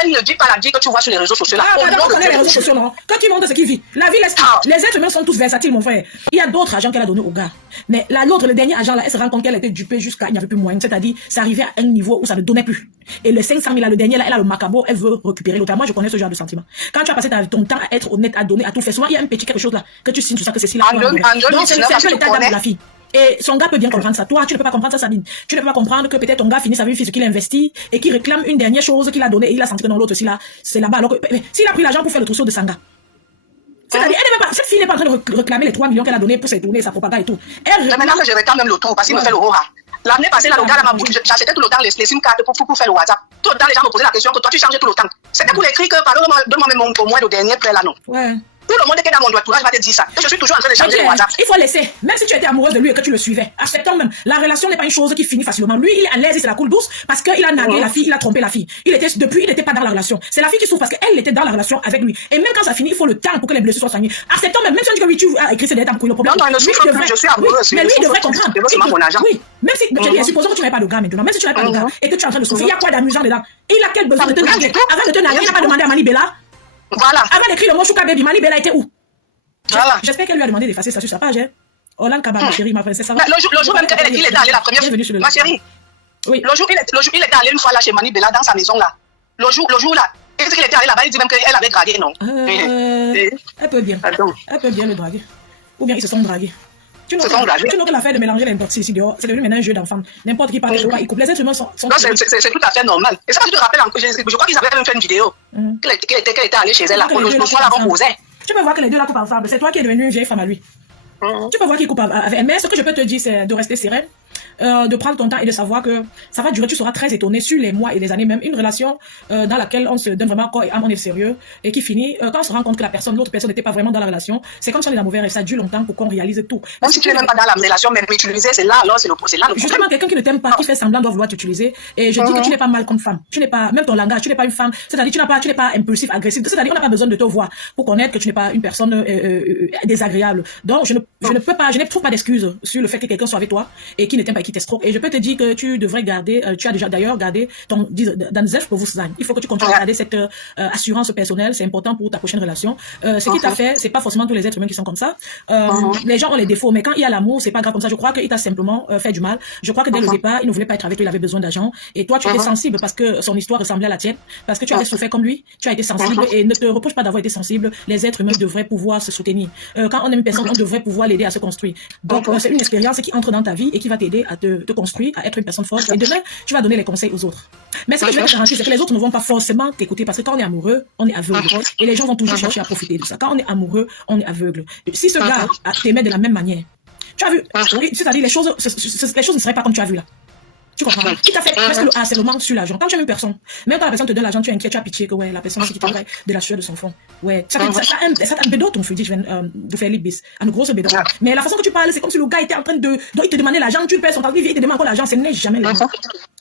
Elle ne vit pas la vie que tu vois sur les réseaux sociaux là. Ah, on connaît les réseaux sociaux, non? Quand tu montres ce qu'il vit, la vie laisse pas. Les êtres humains sont tous versatiles, mon frère. Il y a d'autres agents qu'elle a donnés au gars. Mais l'autre, le dernier agent là, elle se rend compte qu'elle était dupée jusqu'à, il n'y avait plus moyen. C'est-à-dire, c'est arrivé à un niveau où ça ne donnait plus. Et le 500 000 là, le dernier là, elle a le macabo, elle veut récupérer l'autre. Moi, je connais ce genre de sentiment. Quand tu as passé ton temps à être honnête, à donner, à tout faire, souvent, il y a un petit quelque chose là, que tu signes sur ça, que c'est si là. Donc, c'est un peu l'état d'âme de la fille. Et son gars peut bien comprendre ça. Toi, tu ne peux pas comprendre ça, Sabine. Tu ne peux pas comprendre que peut-être ton gars finit sa vie physique qu'il investit et qu'il réclame une dernière chose qu'il a donnée et il a senti que dans l'autre, c'est là-bas. Alors que, s'il a pris l'argent pour faire le trousseau de Sanga. C'est-à-dire, cette fille n'est pas en train de réclamer les 3 millions qu'elle a donnés pour ses tournées, sa propagande et tout. Maintenant que je réclame même le tour parce qu'il me fait le rora. L'année passée, là, le gars, j'achetais tout le temps les SIM cards pour faire le WhatsApp. Tout le temps, les gens me posaient la question que toi, tu changeais tout le temps. C'était pour l'écrit que, pardon, donne-moi même au moins le dernier prêt là, non. Ouais. Tout le monde qui est dans mon entourage va te dire ça. Que je suis toujours en train de changer le WhatsApp. Il faut laisser. Même si tu étais amoureuse de lui et que tu le suivais, acceptons même. La relation n'est pas une chose qui finit facilement. Lui, il est à l'aise et c'est la coule douce parce qu'il a nagué la fille, il a trompé la fille. Depuis, il n'était pas dans la relation. C'est la fille qui souffre parce qu'elle était dans la relation avec lui. Et même quand ça finit, il faut le temps pour que les blessures soient soignées. Acceptons même si on dit que oui, tu as écrit ses lettres pour le problème. Non, je suis amoureuse. Mais lui, il devrait comprendre. Mon argent. Oui. Même si, supposons que tu n'avais pas de gars maintenant, même si tu n'avais pas de gars et que tu es en train de souffrir, il y a quoi d'amusant dedans? Il a quel besoin de te naguer? Avant de te naguer, il n'a pas demandé à Mani Bella. Voilà. Avant d'écrire le mot Chouka Baby, Mani Bella était où? Voilà. J'espère qu'elle lui a demandé d'effacer ça sur sa page. Olan Kaba, ma chérie, ma princesse, ça va? Le jour même qu'il est allé la première fois, ma chérie. Oui. Le jour il est allé une fois là chez Mani Bella dans sa maison là. Le jour là, il dit qu'il était allé là-bas, il dit même qu'elle avait dragué, non? Elle peut bien. Elle peut bien le draguer. Ou bien ils se sont dragués. Tu vois que l'affaire de mélanger les bottes ici dehors, c'est devenu maintenant un jeu d'enfant. N'importe qui parle de quoi, il coupe. Les êtres humains sont. Non, c'est tout à fait normal. Et ça, tu te rappelles encore, je crois qu'ils avaient même fait une vidéo. Qu'elle était allée chez elle là, le soir avant posait. Tu peux voir que les deux là coupent ensemble. C'est toi qui es devenu une vieille femme à lui. Tu peux voir qu'ils coupent avec elle. Mais ce que je peux te dire, c'est de rester sereine, de prendre ton temps et de savoir que ça va durer. Tu seras très étonné sur les mois et les années même. Une relation dans laquelle on se donne vraiment corps et âme, on est sérieux et qui finit quand on se rend compte que l'autre personne n'était pas vraiment dans la relation. C'est comme si on est dans mauvais rêve. Ça dure longtemps pour qu'on réalise tout. Même si tu n'es même pas dans la relation, mais utiliser, c'est là le problème. Justement, quelqu'un qui ne t'aime pas, qui fait semblant doit vouloir t'utiliser. Et je dis que tu n'es pas mal comme femme. Tu n'es pas, même ton langage, tu n'es pas une femme. C'est-à-dire, tu n'es pas impulsif, agressif. C'est-à-dire, on n'a pas besoin de te voir pour connaître que tu n'es pas une personne désagréable. Donc, je ne trouve pas d'excuses sur le fait que quelqu'un soit avec toi et qui ne t'aime pas et qui t'escroque. Et je peux te dire que tu devrais garder, tu as déjà d'ailleurs gardé ton Selbstbewusstsein. Il faut que tu continues à garder cette assurance personnelle. C'est important pour ta prochaine relation. Ce qui t'a fait, c'est pas forcément tous les êtres humains qui sont comme ça. Les gens ont les défauts, mais quand il y a l'amour, c'est pas grave comme ça. Je crois qu'il t'a simplement fait du mal. Je crois que dès le départ, il ne voulait pas être avec toi, il avait besoin d'argent. Et toi, tu étais sensible parce que son histoire ressemblait à la tienne, parce que tu avais souffert comme lui. Tu as été sensible et ne te reproche pas d'avoir été sensible. Les êtres humains devraient pouvoir se soutenir. Quand on aime une personne, on devrait pouvoir l'aider à se construire. Donc, c'est une expérience qui entre dans ta vie et qui va t'aider à te construire, à être une personne forte. Et demain, tu vas donner les conseils aux autres. Mais ce que je vais te garantir, c'est que les autres ne vont pas forcément t'écouter parce que quand on est amoureux, on est aveugle. Et les gens vont toujours chercher à profiter de ça. Quand on est amoureux, on est aveugle. Si ce gars t'aimait de la même manière, tu as vu, c'est-à-dire les choses ne seraient pas comme tu as vu là. Tu comprends? Qui t'a fait presque le harcèlement sur l'argent. Quand tu aimes une personne, même quand la personne te donne l'argent, tu es inquiet, tu as pitié que ouais, la personne qui te donne de la sueur de son fond. Ouais, ça t'a bédo ton fils, je viens de faire l'ibis. Un gros bédo. Mais la façon que tu parles, c'est comme si le gars était en train de. Donc il te demandait l'argent, tu perds son temps, il te demande encore l'argent, ce n'est jamais l'argent.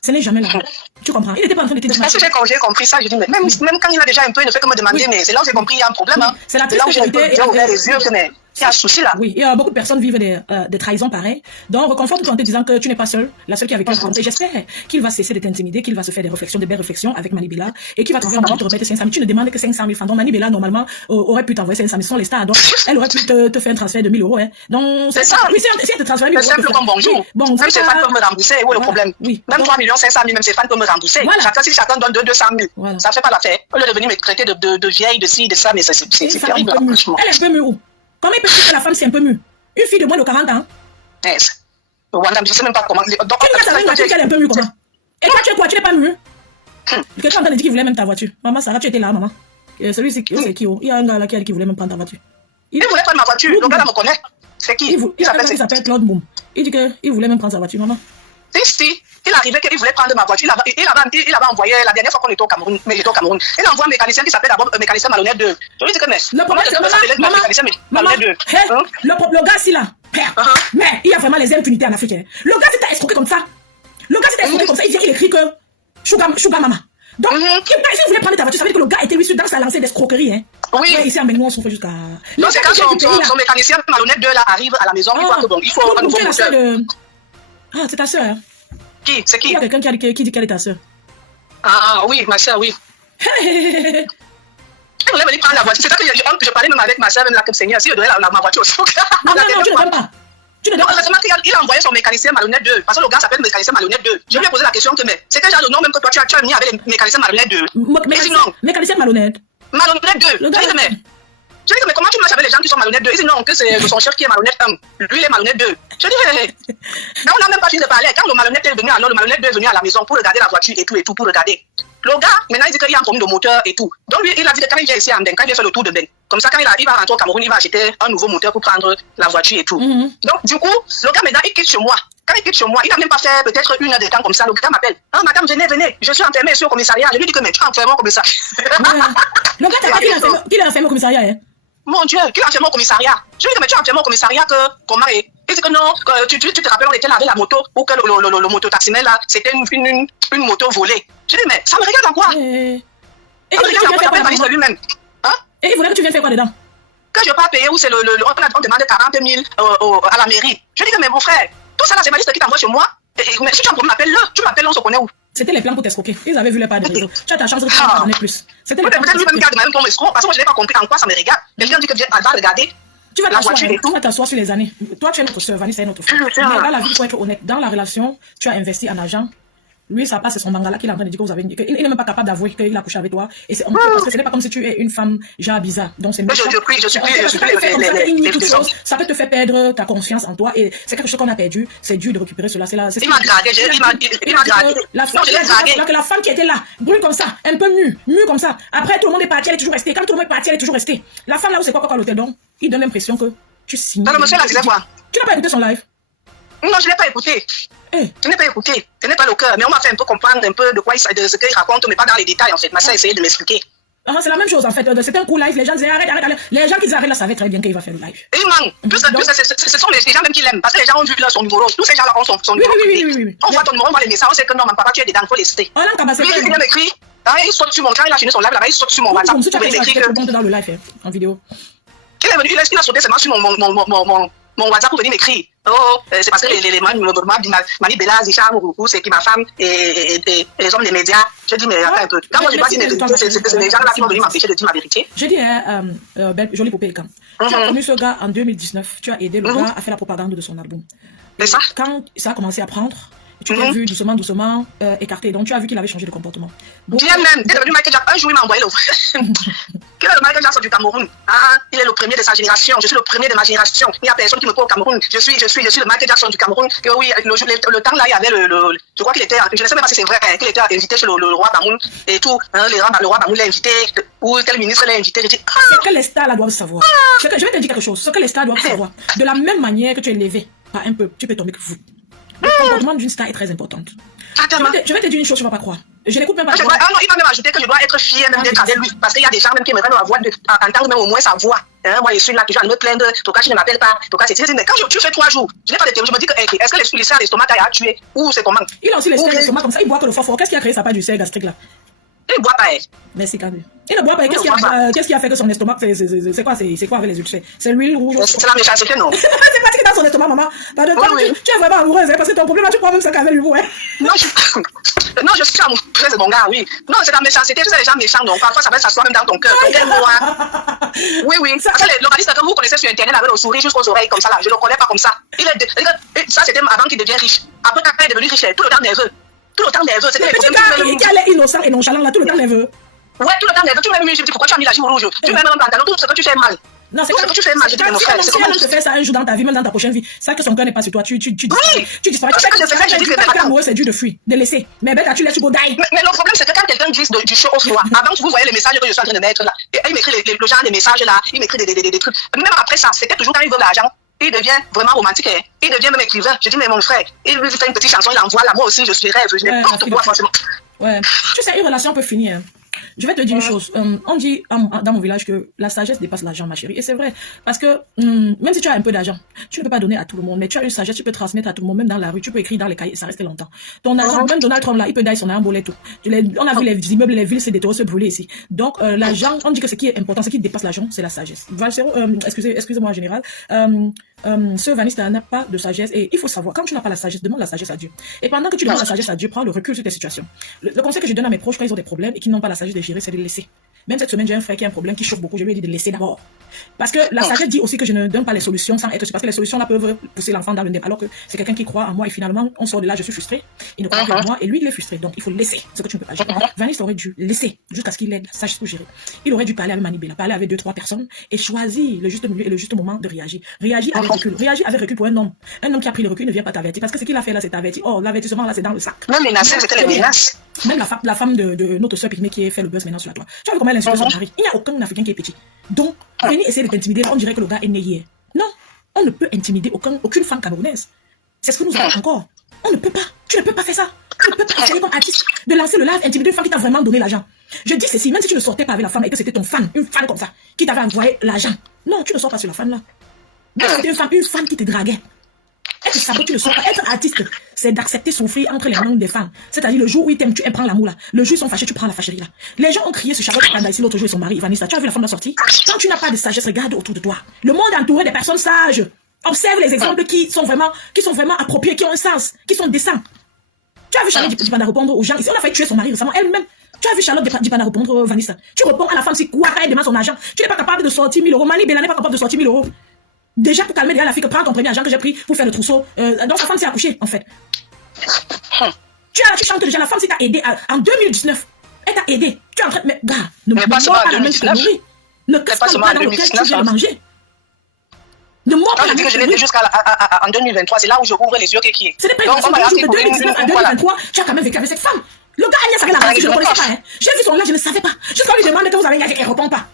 Ce n'est jamais l'argent. Tu comprends? Il n'était pas en train de te demander. Quand j'ai compris ça, je dis, même quand il a déjà un peu, il ne fait que me demander, mais c'est là où j'ai compris, il y a un problème. C'est là où j'ai ouvert les yeux, mais. Il y a un souci là. Oui, et beaucoup de personnes vivent des trahisons pareilles. Donc, reconforte-toi en te disant que tu n'es pas seule, la seule qui a vécu un Et j'espère qu'il va cesser de t'intimider, qu'il va se faire des réflexions, des belles réflexions avec Mani Bella et qu'il va trouver un moment de te remettre 500 000. Tu ne demandes que 500 000 francs. Donc, Mani Bella, normalement, aurait pu t'envoyer 500 000. Ce sont les stars. Donc, elle aurait pu te faire un transfert de 1000 euros. Hein. Donc, c'est ça. Oui, si elle te transfère 1000 euros. C'est simple comme bonjour. Bon, même ses fans peuvent me rembourser. Où est le problème? Oui. Même 3 500 000, même ses fans peuvent me rembourser. Si chacun donne 200 000, ça ne fait pas l'affaire. Au lieu de venir me traiter de vieille, de ci, de ça, mais c'est terrible. Elle est un peu mûre. Comment il peut dire que la femme c'est un peu mûre? Une fille de moins de 40 ans. Yes. Je ne sais même pas comment. Tu ne sais qu'elle est un peu mûre comment? Et toi tu es quoi? Tu n'es pas mûre? Quelqu'un m'a dit qu'il voulait même ta voiture. Maman Sarah, tu étais là, maman. Celui c'est qui? Il y a un gars là qui voulait même prendre ta voiture. Il voulait prendre ma voiture. Le gars là me connaît. C'est qui? Il s'appelle Claude Boum. Il dit qu'il voulait même prendre sa voiture, maman. Si. Il arrivait qu'il voulait prendre ma voiture. Il avait envoyé, la dernière fois qu'on était au Cameroun, il a envoyé un mécanicien qui s'appelait d'abord mécanicien malhonnête 2. Je lui dis que mais. Le problème c'est que maman, le gars si là, mais il y a vraiment les impunités en Afrique. Le gars si t'as escroqué comme ça, il vient, il écrit que Sugar Mama. Donc, si vous voulez prendre ta voiture, ça veut dire que le gars était lui dans sa lancée d'escroquerie. Hein. Oui. Ici en Bénin, on souffre jusqu'à. Non, c'est quand son mécanicien malhonnête 2 là arrive à la maison, il voit que bon, il faut un nouveau moteur. Ah, c'est ta soeur. Qui? C'est qui? Il y a quelqu'un qui dit qu'elle est ta soeur. Ah oui, ma soeur, oui. Elle voulait venir prendre la voiture. C'est ça que je parlais même avec ma soeur, même là, comme Seigneur, si je donnais ma voiture aussi. Non, tu ne donnes pas. Tu ne donnes pas. Il a envoyé son mécanicien malhonnête 2. Parce que le gars s'appelle mécanicien malhonnête 2. Je lui ai posé la question que, mais c'est quel genre de nom même que toi tu as mis avec les mécaniciens malhonnêtes 2. Mécanicien malhonnête. Malhonnête 2. Je dis, mais comment tu marches avec les gens qui sont malhonnêtes 2? Il dit non, que c'est son chef qui est malhonnête 1. Lui, il est malhonnête 2. Je dis, on n'a même pas fini de parler. Quand le malhonnête est venu, alors le malhonnête 2 est venu à la maison pour regarder la voiture et tout, pour regarder. Le gars, maintenant, il dit qu'il y a un problème de moteur et tout. Donc, lui, il a dit que quand il vient ici à Mden, quand il vient faire le tour de Ben, comme ça, quand il arrive à rentrer au Cameroun, il va acheter un nouveau moteur pour prendre la voiture et tout. Donc, du coup, le gars, maintenant, il quitte chez moi. Quand il quitte chez moi, il n'a même pas fait peut-être 1 heure de temps comme ça. Le gars m'appelle. Ah, madame, venez. Je suis enfermé ici au commissariat. Je lui dis que, mais tu es enfermé au commissariat. Le gars, t'as pas qu'il est enfermé au commissariat, hein? Mon Dieu, qui est enfermé au commissariat? Je lui dis que, mais tu es enfermé au commissariat comment est? Il dit que non, que tu te rappelles, on était là avec la moto, ou que le mototaximène là, c'était une moto volée. Je dis, mais ça me regarde en quoi? Ça me regarde en quoi? Ça me regarde lui-même. Hein? Et il voulait que tu viennes faire quoi dedans? Que je ne vais pas payer, ou c'est on demande 40 000 à la mairie. Je dis que, mais mon frère, tout ça là, c'est ma liste qui t'envoie chez moi. Mais si tu as un problème, appelle-le. Tu m'appelles, on se connaît où? C'était les plans pour t'escroquer. Ils avaient vu les pas de réseau. Tu as ta chance de t'en connaître plus. C'était les plans peut-être lui-même garde même ton escroc, parce que moi je n'ai pas compris en quoi ça me regarde. Quelqu'un dit que elle va regarder. Tu vas t'asseoir sur les années. Toi, tu es notre soeur, Vanessa est notre frère. Mais dans la vie, il faut être honnête. Dans la relation, tu as investi en argent. Lui, ça passe, c'est son mangala qu'il est en train de dire que vous avez il n'est même pas capable d'avouer qu'il a couché avec toi. Et c'est parce que ce n'est pas comme si tu es une femme genre bizarre. Donc c'est méchant. Je suis plus ça peut te faire perdre ta confiance en toi. Et c'est quelque chose qu'on a perdu. C'est dur de récupérer cela. Il m'a dragué. Il m'a dragué. La femme qui était là, brune comme ça, un peu mûre comme ça. Après, tout le monde est parti, elle est toujours restée. Quand tout le monde est parti, elle est toujours restée. La femme là où c'est quoi l'hôtel donc, il donne l'impression que tu signes. Non, le monsieur là disait quoi? Tu n'as pas écouté son live? Non, je ne l'ai pas écouté. Je n'ai pas écouté. Ce n'est pas le cœur. Mais on m'a fait un peu comprendre un peu de ce qu'il raconte, mais pas dans les détails en fait. Ma soeur a essayé de m'expliquer. C'est la même chose en fait. C'était un coup live. Les gens disaient arrête. Les gens qui disaient arrête là savaient très bien qu'il va faire le live. Et man, ce sont les gens même qui l'aiment. Parce que les gens ont vu là son numéro. Tous ces gens là ont son numéro. Oui. On voit ton numéro, on voit les messages. On sait que non, mon papa, tu es dedans, il faut les citer. Oh non, lui, il vient m'écrire. Il saute sur mon quand il a fini son live là-bas, il saute sur mon WhatsApp. Tu as écrit dans le live en vidéo. Il est venu, il a sauté seulement sur mon WhatsApp pour venir m'écrire. C'est parce que les Mani Bella, Zicham, ou c'est qui ma femme et les hommes des médias. Je dis, mais attends un peu. Quand moi je dois dire les vérités, c'est les gens là qui vont venir m'empêcher de dire ma vérité. Je dis, belle, jolie poupée Ekan. Tu as connu ce gars en 2019. Tu as aidé le gars à faire la propagande de son album. C'est ça. Quand ça a commencé à prendre, tu l'as vu doucement écarté. Donc tu as vu qu'il avait changé de comportement. Bien même, il est devenu Michael Jackson. Un jour, il m'a envoyé le quel est le Michael Jackson du Cameroun? Il est le premier de sa génération. Je suis le premier de ma génération. Il n'y a personne qui me peut au Cameroun. Je suis le Michael Jackson du Cameroun. Que oui, le temps là, il y avait je crois qu'il était, je ne sais même pas si c'est vrai, qu'il était invité chez le roi Bamoun et tout. Le roi Bamoun l'a invité, ou tel ministre l'a invité. Je dis, ce que les stars là doivent savoir. Je vais te dire quelque chose. Ce que les stars doivent savoir. De la même manière que tu es élevé par un peuple, tu peux tomber fou. Le comportement d'une star est très importante. Je vais te dire une chose, tu ne vas pas croire. Je n'écoute même pas. Il va même ajouter que je dois être fière même d'être avec lui. Parce qu'il y a des gens même qui aimeraient entendre même au moins sa voix. Moi, je suis là, toujours à me plaindre. En tout cas, je ne m'appelle pas. En tout cas, c'est mais quand tu fais 3 jours, je n'ai pas de théorie. Je me dis que est-ce que l'ulcère à l'estomac a tué? Ou c'est comment? Il a aussi l'ulcère à l'estomac comme ça. Il boit que le fort. Qu'est-ce qui a créé sa part d'ulcère gastrique là? Il ne boit pas. Merci, Candy. Il ne boit pas. Qu'est-ce qui a fait que son estomac, c'est quoi avec les ulcères? C'est l'huile rouge? C'est la méchanceté, non? C'est parce que dans son estomac, maman. Tu es vraiment amoureuse, parce que ton problème, tu prends même ça qu'avec l'humour. Non, je suis amoureuse de mon gars, oui. Non, c'est la méchanceté. Tu sais, les gens méchants, donc parfois, ça va s'asseoir même dans ton cœur. Oui. Parce que le journaliste que vous connaissez sur Internet avec le sourire jusqu'aux oreilles, comme ça, là, je ne le connais pas comme ça. Ça, c'était avant qu'il devienne riche. Après, quand il est devenu riche, tout le temps nerveux. Tout le temps nerveux. C'était les problèmes. Il est innocent et nonchalant, là, tout le temps nerveux. Ouais, tout le temps nerveux. Tu m'as mis, je me dis, pourquoi tu as mis la joue rouge? Tu mets même un pantalon, tout ce que tu fais mal. Non, c'est que tu fais mal. Je dis, mon frère, c'est comment tu fais ça un jour dans ta vie, même dans ta prochaine vie. C'est que son cœur n'est pas sur toi. Tu disparais. Tu disparais. C'est dur de fuir, de laisser. Mais ben, tu laisses, tu go die. Mais le problème, c'est que quand quelqu'un glisse du chaud au froid, avant que vous voyez les messages que je suis en train de mettre là, et il m'écrit le genre des messages là, il m'écrit des trucs. Même après ça, c'était toujours quand il veut l'argent. Il devient vraiment romantique, il devient même écrivain. Je dis, mais mon frère, il lui fait une petite chanson, il envoie là, moi aussi, je suis rêve, je n'importe quoi, forcément. Ouais, tu sais, une relation peut finir. Je vais te dire une chose. On dit dans mon village que la sagesse dépasse l'argent, ma chérie. Et c'est vrai. Parce que même si tu as un peu d'argent, tu ne peux pas donner à tout le monde. Mais tu as une sagesse, tu peux transmettre à tout le monde, même dans la rue. Tu peux écrire dans les cahiers, ça reste longtemps. Ton argent, même Donald Trump là, il peut dire son argent brûler tout. On a vu les immeubles, les villes, c'est des terreaux se brûler ici. Donc l'argent, on dit que ce qui est important, ce qui dépasse l'argent, c'est la sagesse. Excusez-moi en général. ce Vanessa n'a pas de sagesse et il faut savoir, quand tu n'as pas la sagesse, demande la sagesse à Dieu. Et pendant que tu demandes la sagesse à Dieu, prends le recul sur tes situations. Le conseil que je donne à mes proches quand ils ont des problèmes et qui n'ont pas la sagesse de gérer, c'est de laisser. Même cette semaine, j'ai un frère qui a un problème qui chauffe beaucoup, je lui ai dit de laisser d'abord. Parce que la sagesse dit aussi que je ne donne pas les solutions sans être, parce que les solutions là peuvent pousser l'enfant dans le débat, alors que c'est quelqu'un qui croit en moi et finalement, on sort de là, je suis frustré, il ne croit pas en moi et lui, il est frustré. Donc, il faut laisser ce que tu ne peux pas gérer. Vanessa aurait dû laisser jusqu'à ce qu'il ait la sagesse pour gérer. Il aurait dû parler avec Manibela, parler avec 2-3 personnes et choisir le juste milieu et le juste moment de réagir. Réagir avec recul. Réagir avec recul pour un homme. Un homme qui a pris le recul ne vient pas t'avertir parce que ce qu'il a fait là, c'est t'avertir. Oh, l'avertissement là, c'est dans le sac. Même menacer, c'était les menaces. Même la femme de notre soeur Pygmée qui fait le buzz maintenant sur la toile. Tu vois comment elle insulte son mari. Il n'y a aucun Africain qui est petit. Donc, venir essayer de t'intimider, on dirait que le gars est né hier. Non, on ne peut intimider aucune femme camerounaise. C'est ce que nous avons encore. On ne peut pas. Tu ne peux pas faire ça. Tu ne peux pas essayer comme artiste de lancer le live, intimider une femme qui t'a vraiment donné l'argent. Je dis ceci, même si tu ne sortais pas avec la femme et que c'était ton fan, une fan comme ça, qui t'avait envoyé l'argent. Non, tu ne sors pas sur la femme là. C'était une femme qui te draguait. Être sabot, tu ne sors pas. Être artiste, c'est d'accepter souffrir entre les mains des femmes. C'est-à-dire le jour où ils t'aiment, tu prends l'amour là. Le jour où ils sont fâchés, tu prends la fâcherie là. Les gens ont crié sur Charlotte Kanda ici l'autre jour et son mari, Vanessa. Tu as vu la femme de la sortie? Quand tu n'as pas de sagesse, regarde autour de toi. Le monde est entouré des personnes sages. Observe les exemples qui sont vraiment appropriés, qui ont un sens, qui sont décents. Tu as vu Charlotte Dipana répondre aux gens ici. On a failli tuer son mari récemment elle-même. Tu as vu Charlotte Dipana répondre Vanessa. Tu réponds à la femme si quoi elle demande son argent. Tu n'es pas capable de sortir 1000 euros. Mali Bella n'est pas capable de sortir 1000 euros. Déjà pour calmer déjà la fille que prends ton premier argent que j'ai pris pour faire le trousseau. Donc sa femme s'est accouchée en fait. Tu chantes déjà la femme si t'a aidé en 2019. Elle t'a aidé. Tu es en train de mais gars, ne me mords pas la main sur le casque dans lequel tu viens de manger. Ne mords pas la main. Je l'ai dit jusqu'en 2023, c'est là où je ouvre les yeux qui est. Ce n'est pas une question de 2019 à 2023, tu as quand même vécu avec cette femme. Le gars Agnès avait la race, je ne le connaissais pas. J'ai vu son là, je ne savais pas. Jusqu'à lui demander que vous avez gagné, elle ne répond pas.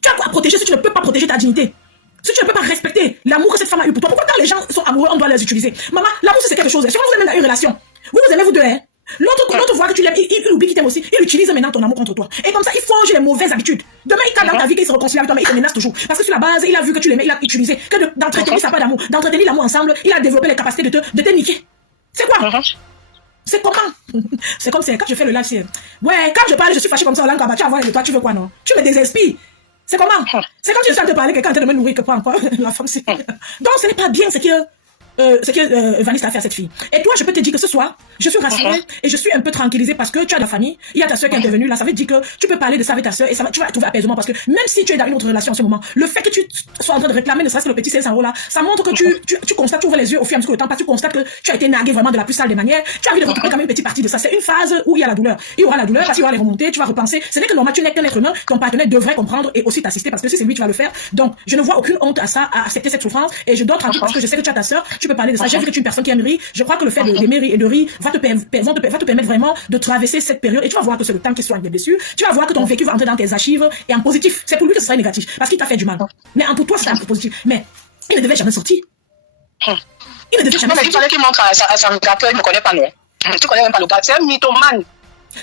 Tu as quoi à protéger si tu ne peux pas protéger ta dignité? Si tu ne peux pas respecter l'amour que cette femme a eu pour toi, pourquoi quand les gens sont amoureux, on doit les utiliser? Maman, l'amour c'est quelque chose. Si vous aimez dans une relation, vous aimez vous deux, hein? L'autre voit que tu l'aimes, il oublie qu'il t'aime aussi. Il utilise maintenant ton amour contre toi. Et comme ça, il forge les mauvaises habitudes. Demain, il cadre dans ta vie qu'il se réconcilie avec toi, mais il te menace toujours. Parce que sur la base, il a vu que tu l'aimais, il a utilisé. Que d'entretenir ça pas d'amour. D'entretenir l'amour ensemble, il a développé les capacités de te niquer. C'est quoi? C'est comment? C'est comme c'est quand je fais le live, ouais, quand je parle, je suis fâché comme ça, là, tu vas voir de toi, tu veux quoi, non? Tu me désespires. C'est comment? C'est quand tu es en train de parler, quelqu'un est en train de me nourrir que pas encore la femme. Donc ce n'est pas bien ce que Vanessa a fait à cette fille. Et toi, je peux te dire que ce soir, je suis rassurée et je suis un peu tranquillisée parce que tu as de la famille, il y a ta soeur qui est intervenue là, ça veut dire que tu peux parler de ça avec ta soeur et tu vas trouver apaisement parce que même si tu es dans une autre relation en ce moment, le fait que tu sois en train de réclamer ne serait-ce que le petit 500 € là, ça montre que tu constates, tu ouvres les yeux au fur et à mesure du temps, parce que tu constates que tu as été nargué vraiment de la plus sale des manières, tu as envie de récupérer quand même une petite partie de ça. C'est une phase où il y a la douleur. Il y aura la douleur parce qu'il y aura les remontées, tu vas repenser. Ce n'est que normal, tu n'es qu'un être humain, ton partenaire devrait comprendre et aussi t'assister parce que si c'est lui qui va le faire. Donc, je ne vois aucune honte à ça, à accepter cette souffrance et je dois tranquille parce que je sais que tu as ta soeur, tu peux parler de ça. J'ai vu que tu es une personne qui aime rire. Je crois que le fait d'aimer rire et de rire va te permettre vraiment de traverser cette période et tu vas voir que c'est le temps qui soigne les blessures. Tu vas voir que ton vécu va entrer dans tes archives et en positif. C'est pour lui que ce sera négatif parce qu'il t'a fait du mal. Mais pour toi, c'est un peu positif. Mais il ne devait jamais sortir. Il ne devait jamais sortir. Mais il fallait qu'il montre à son gars qu'il ne me connaît pas, non. Tu connais même pas le gars. C'est un mythomane.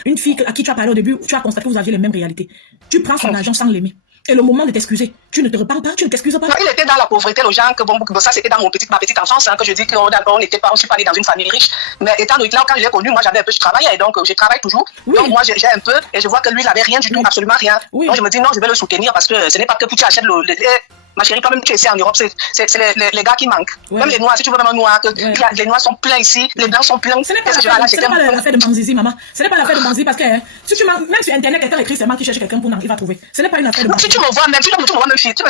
Une fille à qui tu as parlé au début, tu as constaté que vous aviez les mêmes réalités. Tu prends son argent sans l'aimer. Et le moment de t'excuser, tu ne te repens pas, tu ne t'excuses pas. Non, il était dans la pauvreté, les gens, que bon, ça c'était dans ma petite enfance, hein, que je dis qu'on n'était pas, on suis pas allé dans une famille riche. Mais étant donné que là, quand je l'ai connu, moi j'avais un peu, je travaillais, donc je travaille toujours. Oui. Donc moi j'ai un peu, et je vois que lui il n'avait rien du tout, absolument rien. Oui. Donc je me dis non, je vais le soutenir parce que ce n'est pas que tu achètes ma chérie, quand même, tu es ici en Europe, c'est les gars qui manquent. Ouais. Même les noirs, si tu veux vraiment noirs, les noirs sont pleins ici, les blancs sont pleins. Ce n'est pas l'affaire de Manzizi, maman. Ce n'est pas l'affaire de Manzizi parce que si tu même sur Internet, quelqu'un écrit seulement qui cherche quelqu'un pour il va trouver. Ce n'est pas une affaire de Manzizi. Si tu me vois même, si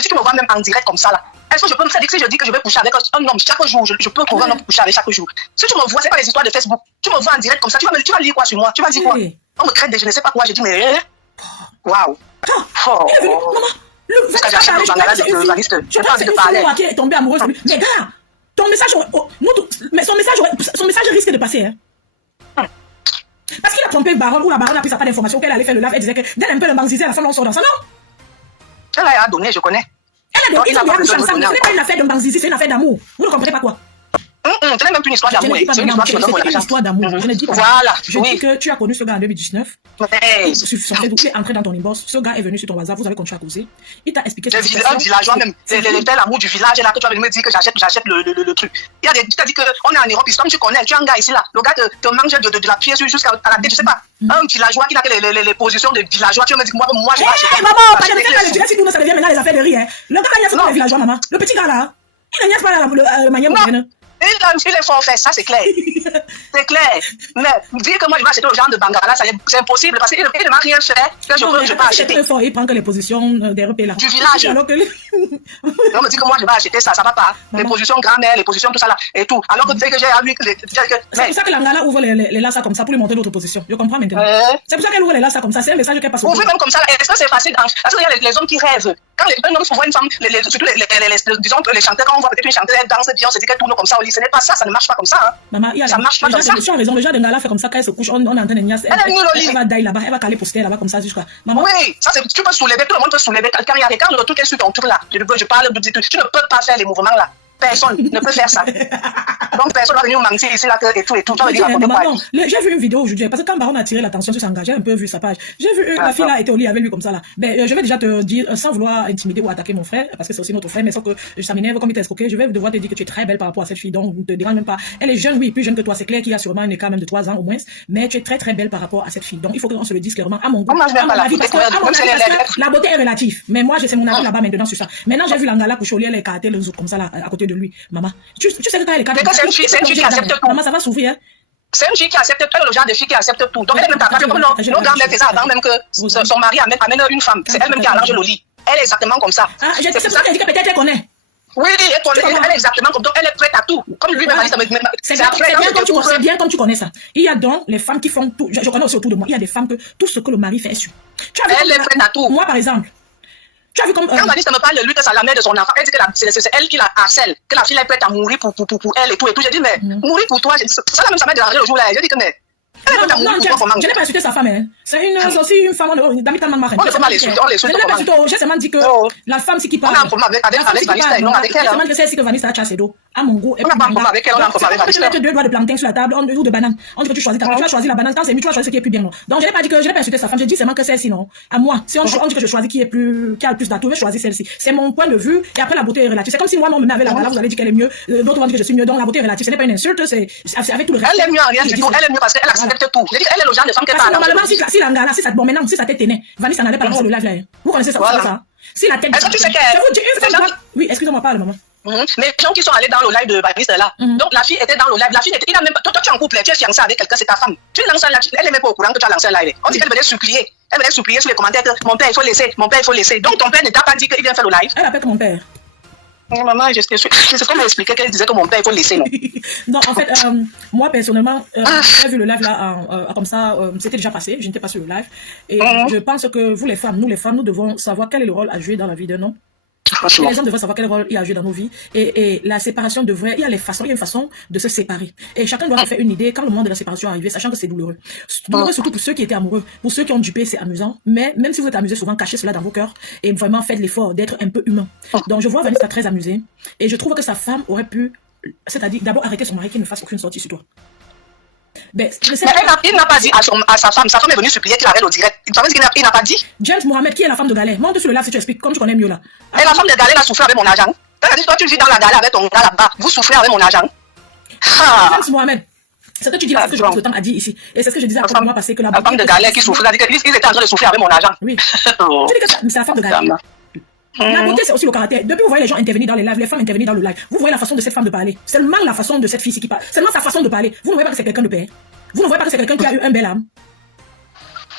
tu me vois même en direct comme ça là, est-ce que je peux me faire dire que si je dis que je vais coucher avec un homme chaque jour, je peux trouver un homme pour coucher avec chaque jour. Si tu me vois, c'est pas les histoires de Facebook. Tu me vois en direct comme ça, tu vas lire quoi sur moi? Tu vas dire quoi? On me traite de je ne sais pas quoi, je dis mais waouh. Maman. Parce que j'achète le bangala de journaliste. Je n'ai pas envie de parler. Qui est tombé amoureuse de lui. Mais gars, ton message, son message risque de passer. Hein. Parce qu'il a trompé Baron ou la Baronne a pris sa part d'information qu'elle allait faire le live. Elle disait que dès un peu le Manzizi, à la fin, on sort dans ça, non? Elle a donné, je connais. Elle a donné, ils ont bien couché ensemble. Ce n'est pas une affaire de Manzizi, c'est une affaire d'amour. Vous ne comprenez pas quoi? Ce n'est même plus une histoire Je d'amour. ne dis pas C'est une histoire qui me donne c'est une l'argent. histoire d'amour. Je ne dis pas. Voilà. Je dis que tu as connu ce gars en 2019. Hey. Sur son Facebook, il est entré dans ton inbox. Ce gars est venu sur ton WhatsApp. Vous avez continué à causer. Il t'a expliqué ce qui Un villageois même. C'est tel amour du village là que tu vas venir me dire que j'achète le truc. Il y a des, tu t'as dit qu'on est en Europe, comme tu connais, tu as un gars ici là. Le gars te mange de la pièce jusqu'à la tête, je sais pas. Un villageois qui a les positions de villageois. Tu vas me dire que moi je vais acheter. Maman, pas de faire si tout ça devient maintenant les affaires de rire. Le gars, il y a pas les villageois, maman. Le petit gars là. Il n'y a pas la manière moderne. Il est fort fait, ça c'est clair. C'est clair. Mais dire que moi je vais acheter le genre de Bangala, c'est impossible parce qu'il ne m'a rien fait que je peux acheter. Très fort, il prend que les positions des repères là. Du village. Alors que on me dit que moi je vais acheter ça, ça va pas. Les positions grand-mère, les positions tout ça là et tout. Alors que tu sais que j'ai à lui que c'est pour ça que l'Angala ouvre les lasses comme ça pour lui montrer d'autres positions. Je comprends maintenant. C'est pour ça qu'elle ouvre les lasses comme ça, c'est un message qu'elle passe. Ouvrir même comme ça, est-ce que c'est facile? Parce qu'il y a les hommes qui rêvent. Quand un homme voit une femme, surtout disons les chanteurs, quand on voit peut-être une chanteuse, elle danse bien, on se dit qu'elle tourne comme ça au lit. Ce n'est pas ça, ça ne marche pas comme ça. Hein. Maman, ça marche pas comme ça. Tu as raison, le genre de Ngala fait comme ça, quand elle se couche, on est en train de niasse. Elle va dailler là-bas, elle va caler poster là-bas comme ça jusqu'à. Oui, ça tu peux soulever, tout le monde peut soulever. Quand le truc est sur ton tour là, je parle, tu ne peux pas faire les mouvements là. Personne ne peut faire ça. Donc personne va venir mentir ici là et tout. J'ai vu une vidéo aujourd'hui parce que quand Baron a attiré l'attention sur son gars, j'ai un peu vu sa page. J'ai vu la fille là était au lit avec lui comme ça là. Ben je vais déjà te dire sans vouloir intimider ou attaquer mon frère parce que c'est aussi notre frère, mais sauf que ça m'énerve comme il t'a escroqué. Je vais devoir te dire que tu es très belle par rapport à cette fille, donc ne te dérange même pas. Elle est jeune, oui, plus jeune que toi. C'est clair qu'il a sûrement un écart même de 3 ans au moins, mais tu es très très belle par rapport à cette fille. Donc il faut qu'on se le dise clairement à mon goût. La beauté est relative, mais moi c'est mon avis là-bas maintenant sur ça. Maintenant j'ai vu l'Angala pour Choli, elle est caractère les autres comme ça là à côté de lui. Maman, tu sais que quand elle est caractère, c'est une fille qui accepte tout. Maman, ça va s'ouvrir. Hein? C'est une fille qui accepte tout, le genre de fille qui accepte tout. Donc elle est même capable, comme nos grands-mères faisaient avant même que son mari amène une femme. C'est elle-même qui arrange le lit. Elle est exactement comme ça. Ah, c'est pour ça qu'elle dit que peut-être elle connaît. Oui, elle est exactement comme ça. Elle est prête à tout. Comme lui-même a dit, c'est bien comme tu connais ça. Il y a donc les femmes qui font tout. Je connais aussi autour de moi. Il y a des femmes que tout ce que le mari fait est sûr. Elle est prête à tout. Moi, par exemple. Tu as vu comme. Quand Vanessa me parle de lui, que c'est la mère de son enfant, elle dit que c'est elle qui la harcèle, que la fille est prête à mourir pour elle et tout. J'ai dit, mais mourir pour toi, ça là même ça m'a dérangé le jour là. J'ai dit que mais. Non, je n'ai pas insulté sa femme. Hein. C'est aussi une femme d'ami tellement marraine. On ne peut pas l'insulter, on l'insulte. J'ai seulement dit que la femme, c'est qui parle. On a un problème avec Vanessa et non avec elle. C'est seulement que c'est ici que Vanessa a chassé d'eau. À mon goût. On n'a pas un problème avec elle, on a un problème avec Vanessa. Tu mets 2 doigts de plantain sur la table ou de banane. On dit que tu choisis la banane. Quand c'est mieux, tu vas choisir ce qui est plus bien. Donc je n'ai pas dit que je n'ai pas insulté sa femme. J'ai dit seulement que celle-ci, non. À moi. Si on dit que je choisis qui a le plus d'atouts, je choisis celle-ci. C'est mon point de vue. Et après, la beauté est relative. C'est comme si moi, on me met avec la gala, vous allez dire qu'elle est mieux. D'autres vont dire que je suis mieux. Donc la beauté est relative. Ce n'est pas une insulte, c'est avec tout le reste. Elle est mieux en rien du tout. Elle est mieux parce qu'elle accepte tout. Je dis elle est le genre de femme qui parle. Normalement, si la gala, bon, maintenant, si ça tête tenait, Vanessa n'allait pas lancer le live là. Vous connaissez ça, ça? Si la tête. Est-ce que tu sais qu'elle. Oui, excusez-moi, parle, maman. Mais les gens qui sont allés dans le live de Vanessa là, donc la fille était dans le live, la fille était, il a même pas, toi tu es en couple, tu es fiancé avec quelqu'un, c'est ta femme. Tu lances un live, elle n'est même pas au courant que tu as lancé un live. On dit qu'elle venait supplier sur les commentaires que mon père il faut laisser. Donc ton père ne t'a pas dit qu'il vient faire le live. Elle appelle que mon père. Maman, je sais comment expliquer qu'elle disait que mon père il faut laisser, non? Non, en fait, moi personnellement, j'ai vu le live là, comme ça, c'était déjà passé, je n'étais pas sur le live. Et je pense que vous les femmes, nous devons savoir quel est le rôle à jouer dans la vie d'un homme. Les hommes devraient savoir quel rôle il a joué dans nos vies. Et la séparation devrait, il y a une façon de se séparer. Et chacun doit se faire une idée quand le moment de la séparation est arrivé, sachant que c'est douloureux. Douloureux surtout pour ceux qui étaient amoureux. Pour ceux qui ont dupé, c'est amusant. Mais même si vous êtes amusé, souvent cachez cela dans vos cœurs et vraiment faites l'effort d'être un peu humain. Donc je vois Vanessa très amusée. Et je trouve que sa femme aurait pu, c'est-à-dire d'abord arrêter son mari qui ne fasse aucune sortie sur toi. Ben, il n'a pas dit à sa femme est venue supplier qu'il arrête au direct. Il n'a pas dit. James Mohamed, qui est la femme de Galet, monte sur le live si tu expliques, comme tu connais mieux là. Et la femme de Galet a souffert avec mon argent. Toi, tu vis dans la Galet avec ton gars là-bas, vous souffrez avec mon argent. James Mohamed, c'est ce que tu dis, c'est ce que je pense que le temps a dit ici. Et c'est ce que je disais après le mois passé que la femme de Galet qui souffrait, ils étaient en train de souffrir avec mon argent. Oui. Tu dis que c'est la femme de Galet. La beauté, c'est aussi le caractère. Depuis, vous voyez les gens intervenir dans les lives, les femmes intervenir dans le live. Vous voyez la façon de cette femme de parler. Seulement la façon de cette fille qui parle. Seulement sa façon de parler. Vous ne voyez pas que c'est quelqu'un de père. Vous ne voyez pas que c'est quelqu'un qui a eu un bel âme.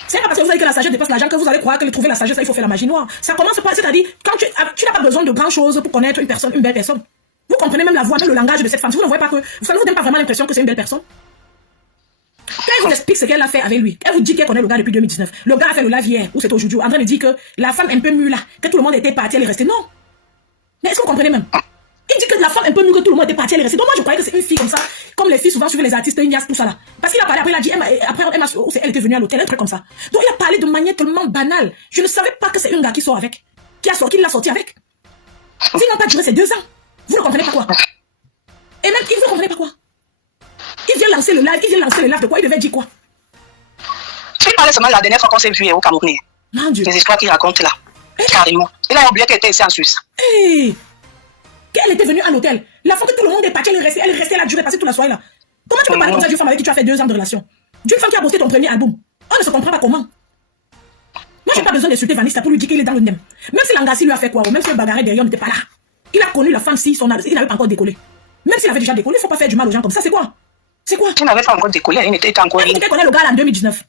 C'est pas parce que vous avez que la sagesse dépasse l'argent que vous allez croire que trouver la sagesse, il faut faire la magie noire. Ça commence par, c'est-à-dire, quand tu n'as pas besoin de grand chose pour connaître une personne, une belle personne. Vous comprenez même la voix, même le langage de cette femme. Vous ne voyez pas que, ça ne vous donne pas vraiment l'impression que c'est une belle personne. Quand elle vous explique ce qu'elle a fait avec lui, elle vous dit qu'elle connaît le gars depuis 2019. Le gars a fait le live hier, ou c'est aujourd'hui, en train de dire que la femme un peu mûre là, que tout le monde était parti, elle est restée. Non. Mais est-ce que vous comprenez même? Il dit que la femme un peu mieux que tout le monde était partie, elle est restée. Donc moi je croyais que c'est une fille comme ça, comme les filles souvent suivent les artistes, Ignace, tout ça là. Parce qu'il a parlé, après il a dit, elle était venue à l'hôtel, un truc comme ça. Donc il a parlé de manière tellement banale. Je ne savais pas que c'est un gars qui sort avec, qui l'a sorti avec. S'ils n'ont pas duré ces 2 ans, vous ne comprenez pas quoi. Et même, vous ne comprenez pas quoi. Il vient lancer le live de quoi? Il devait dire quoi? Il parlait seulement la dernière fois qu'on s'est vu au Cameroun. Mon Dieu. Les histoires qu'il raconte là. Carrément. Il a oublié qu'elle était ici en Suisse. Hey. Qu'elle était venue à l'hôtel. La fois que tout le monde est parti, elle est restée là, durée, passée toute la soirée là. Comment tu peux parler comme ça d'une femme avec qui tu as fait 2 ans de relation? D'une femme qui a bossé ton premier album. On ne se comprend pas comment. Moi, j'ai pas besoin d'insulter Vanessa pour lui dire qu'il est dans le nem. Même si Langassi lui a fait quoi, ou même si le bagarre derrière n'était pas là. Il a connu la femme si il n'avait pas encore décollé. Même s'il avait déjà décollé, il ne faut pas faire du mal aux gens comme ça. C'est quoi? C'est quoi? Il n'avait pas encore décollé, il était encore... Elle connaît le gars là en 2019.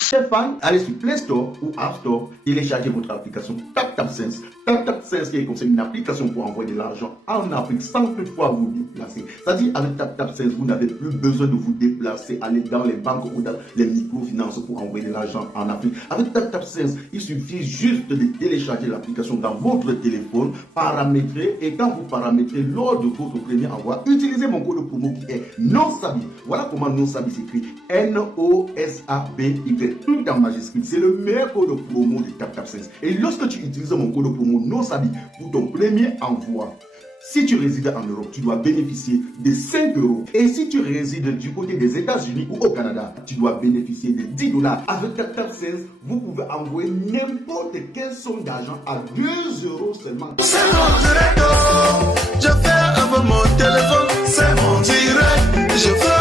Stéphane, allez sur Play Store ou App Store, téléchargez votre application TapTapSense. TapTapSense qui est comme une application pour envoyer de l'argent en Afrique sans toutefois vous déplacer. C'est-à-dire avec TapTapSense, vous n'avez plus besoin de vous déplacer, aller dans les banques ou dans les microfinances pour envoyer de l'argent en Afrique. Avec TapTapSense, il suffit juste de télécharger l'application dans votre téléphone, paramétrer, et quand vous paramétrez lors de votre premier envoi, utilisez mon code promo qui est NOSABI. Voilà comment NOSABI s'écrit. NOSABY. Tout en majuscule, c'est le meilleur code promo de TapTapSense. Et lorsque tu utilises mon code promo NOSABI pour ton premier envoi, si tu résides en Europe, tu dois bénéficier de 5 €. Et si tu résides du côté des États-Unis ou au Canada, tu dois bénéficier de 10 $. Avec TapTapSense, vous pouvez envoyer n'importe quelle somme d'argent à 2 € seulement. C'est mon direct, je fais avec mon téléphone, c'est mon direct, je fais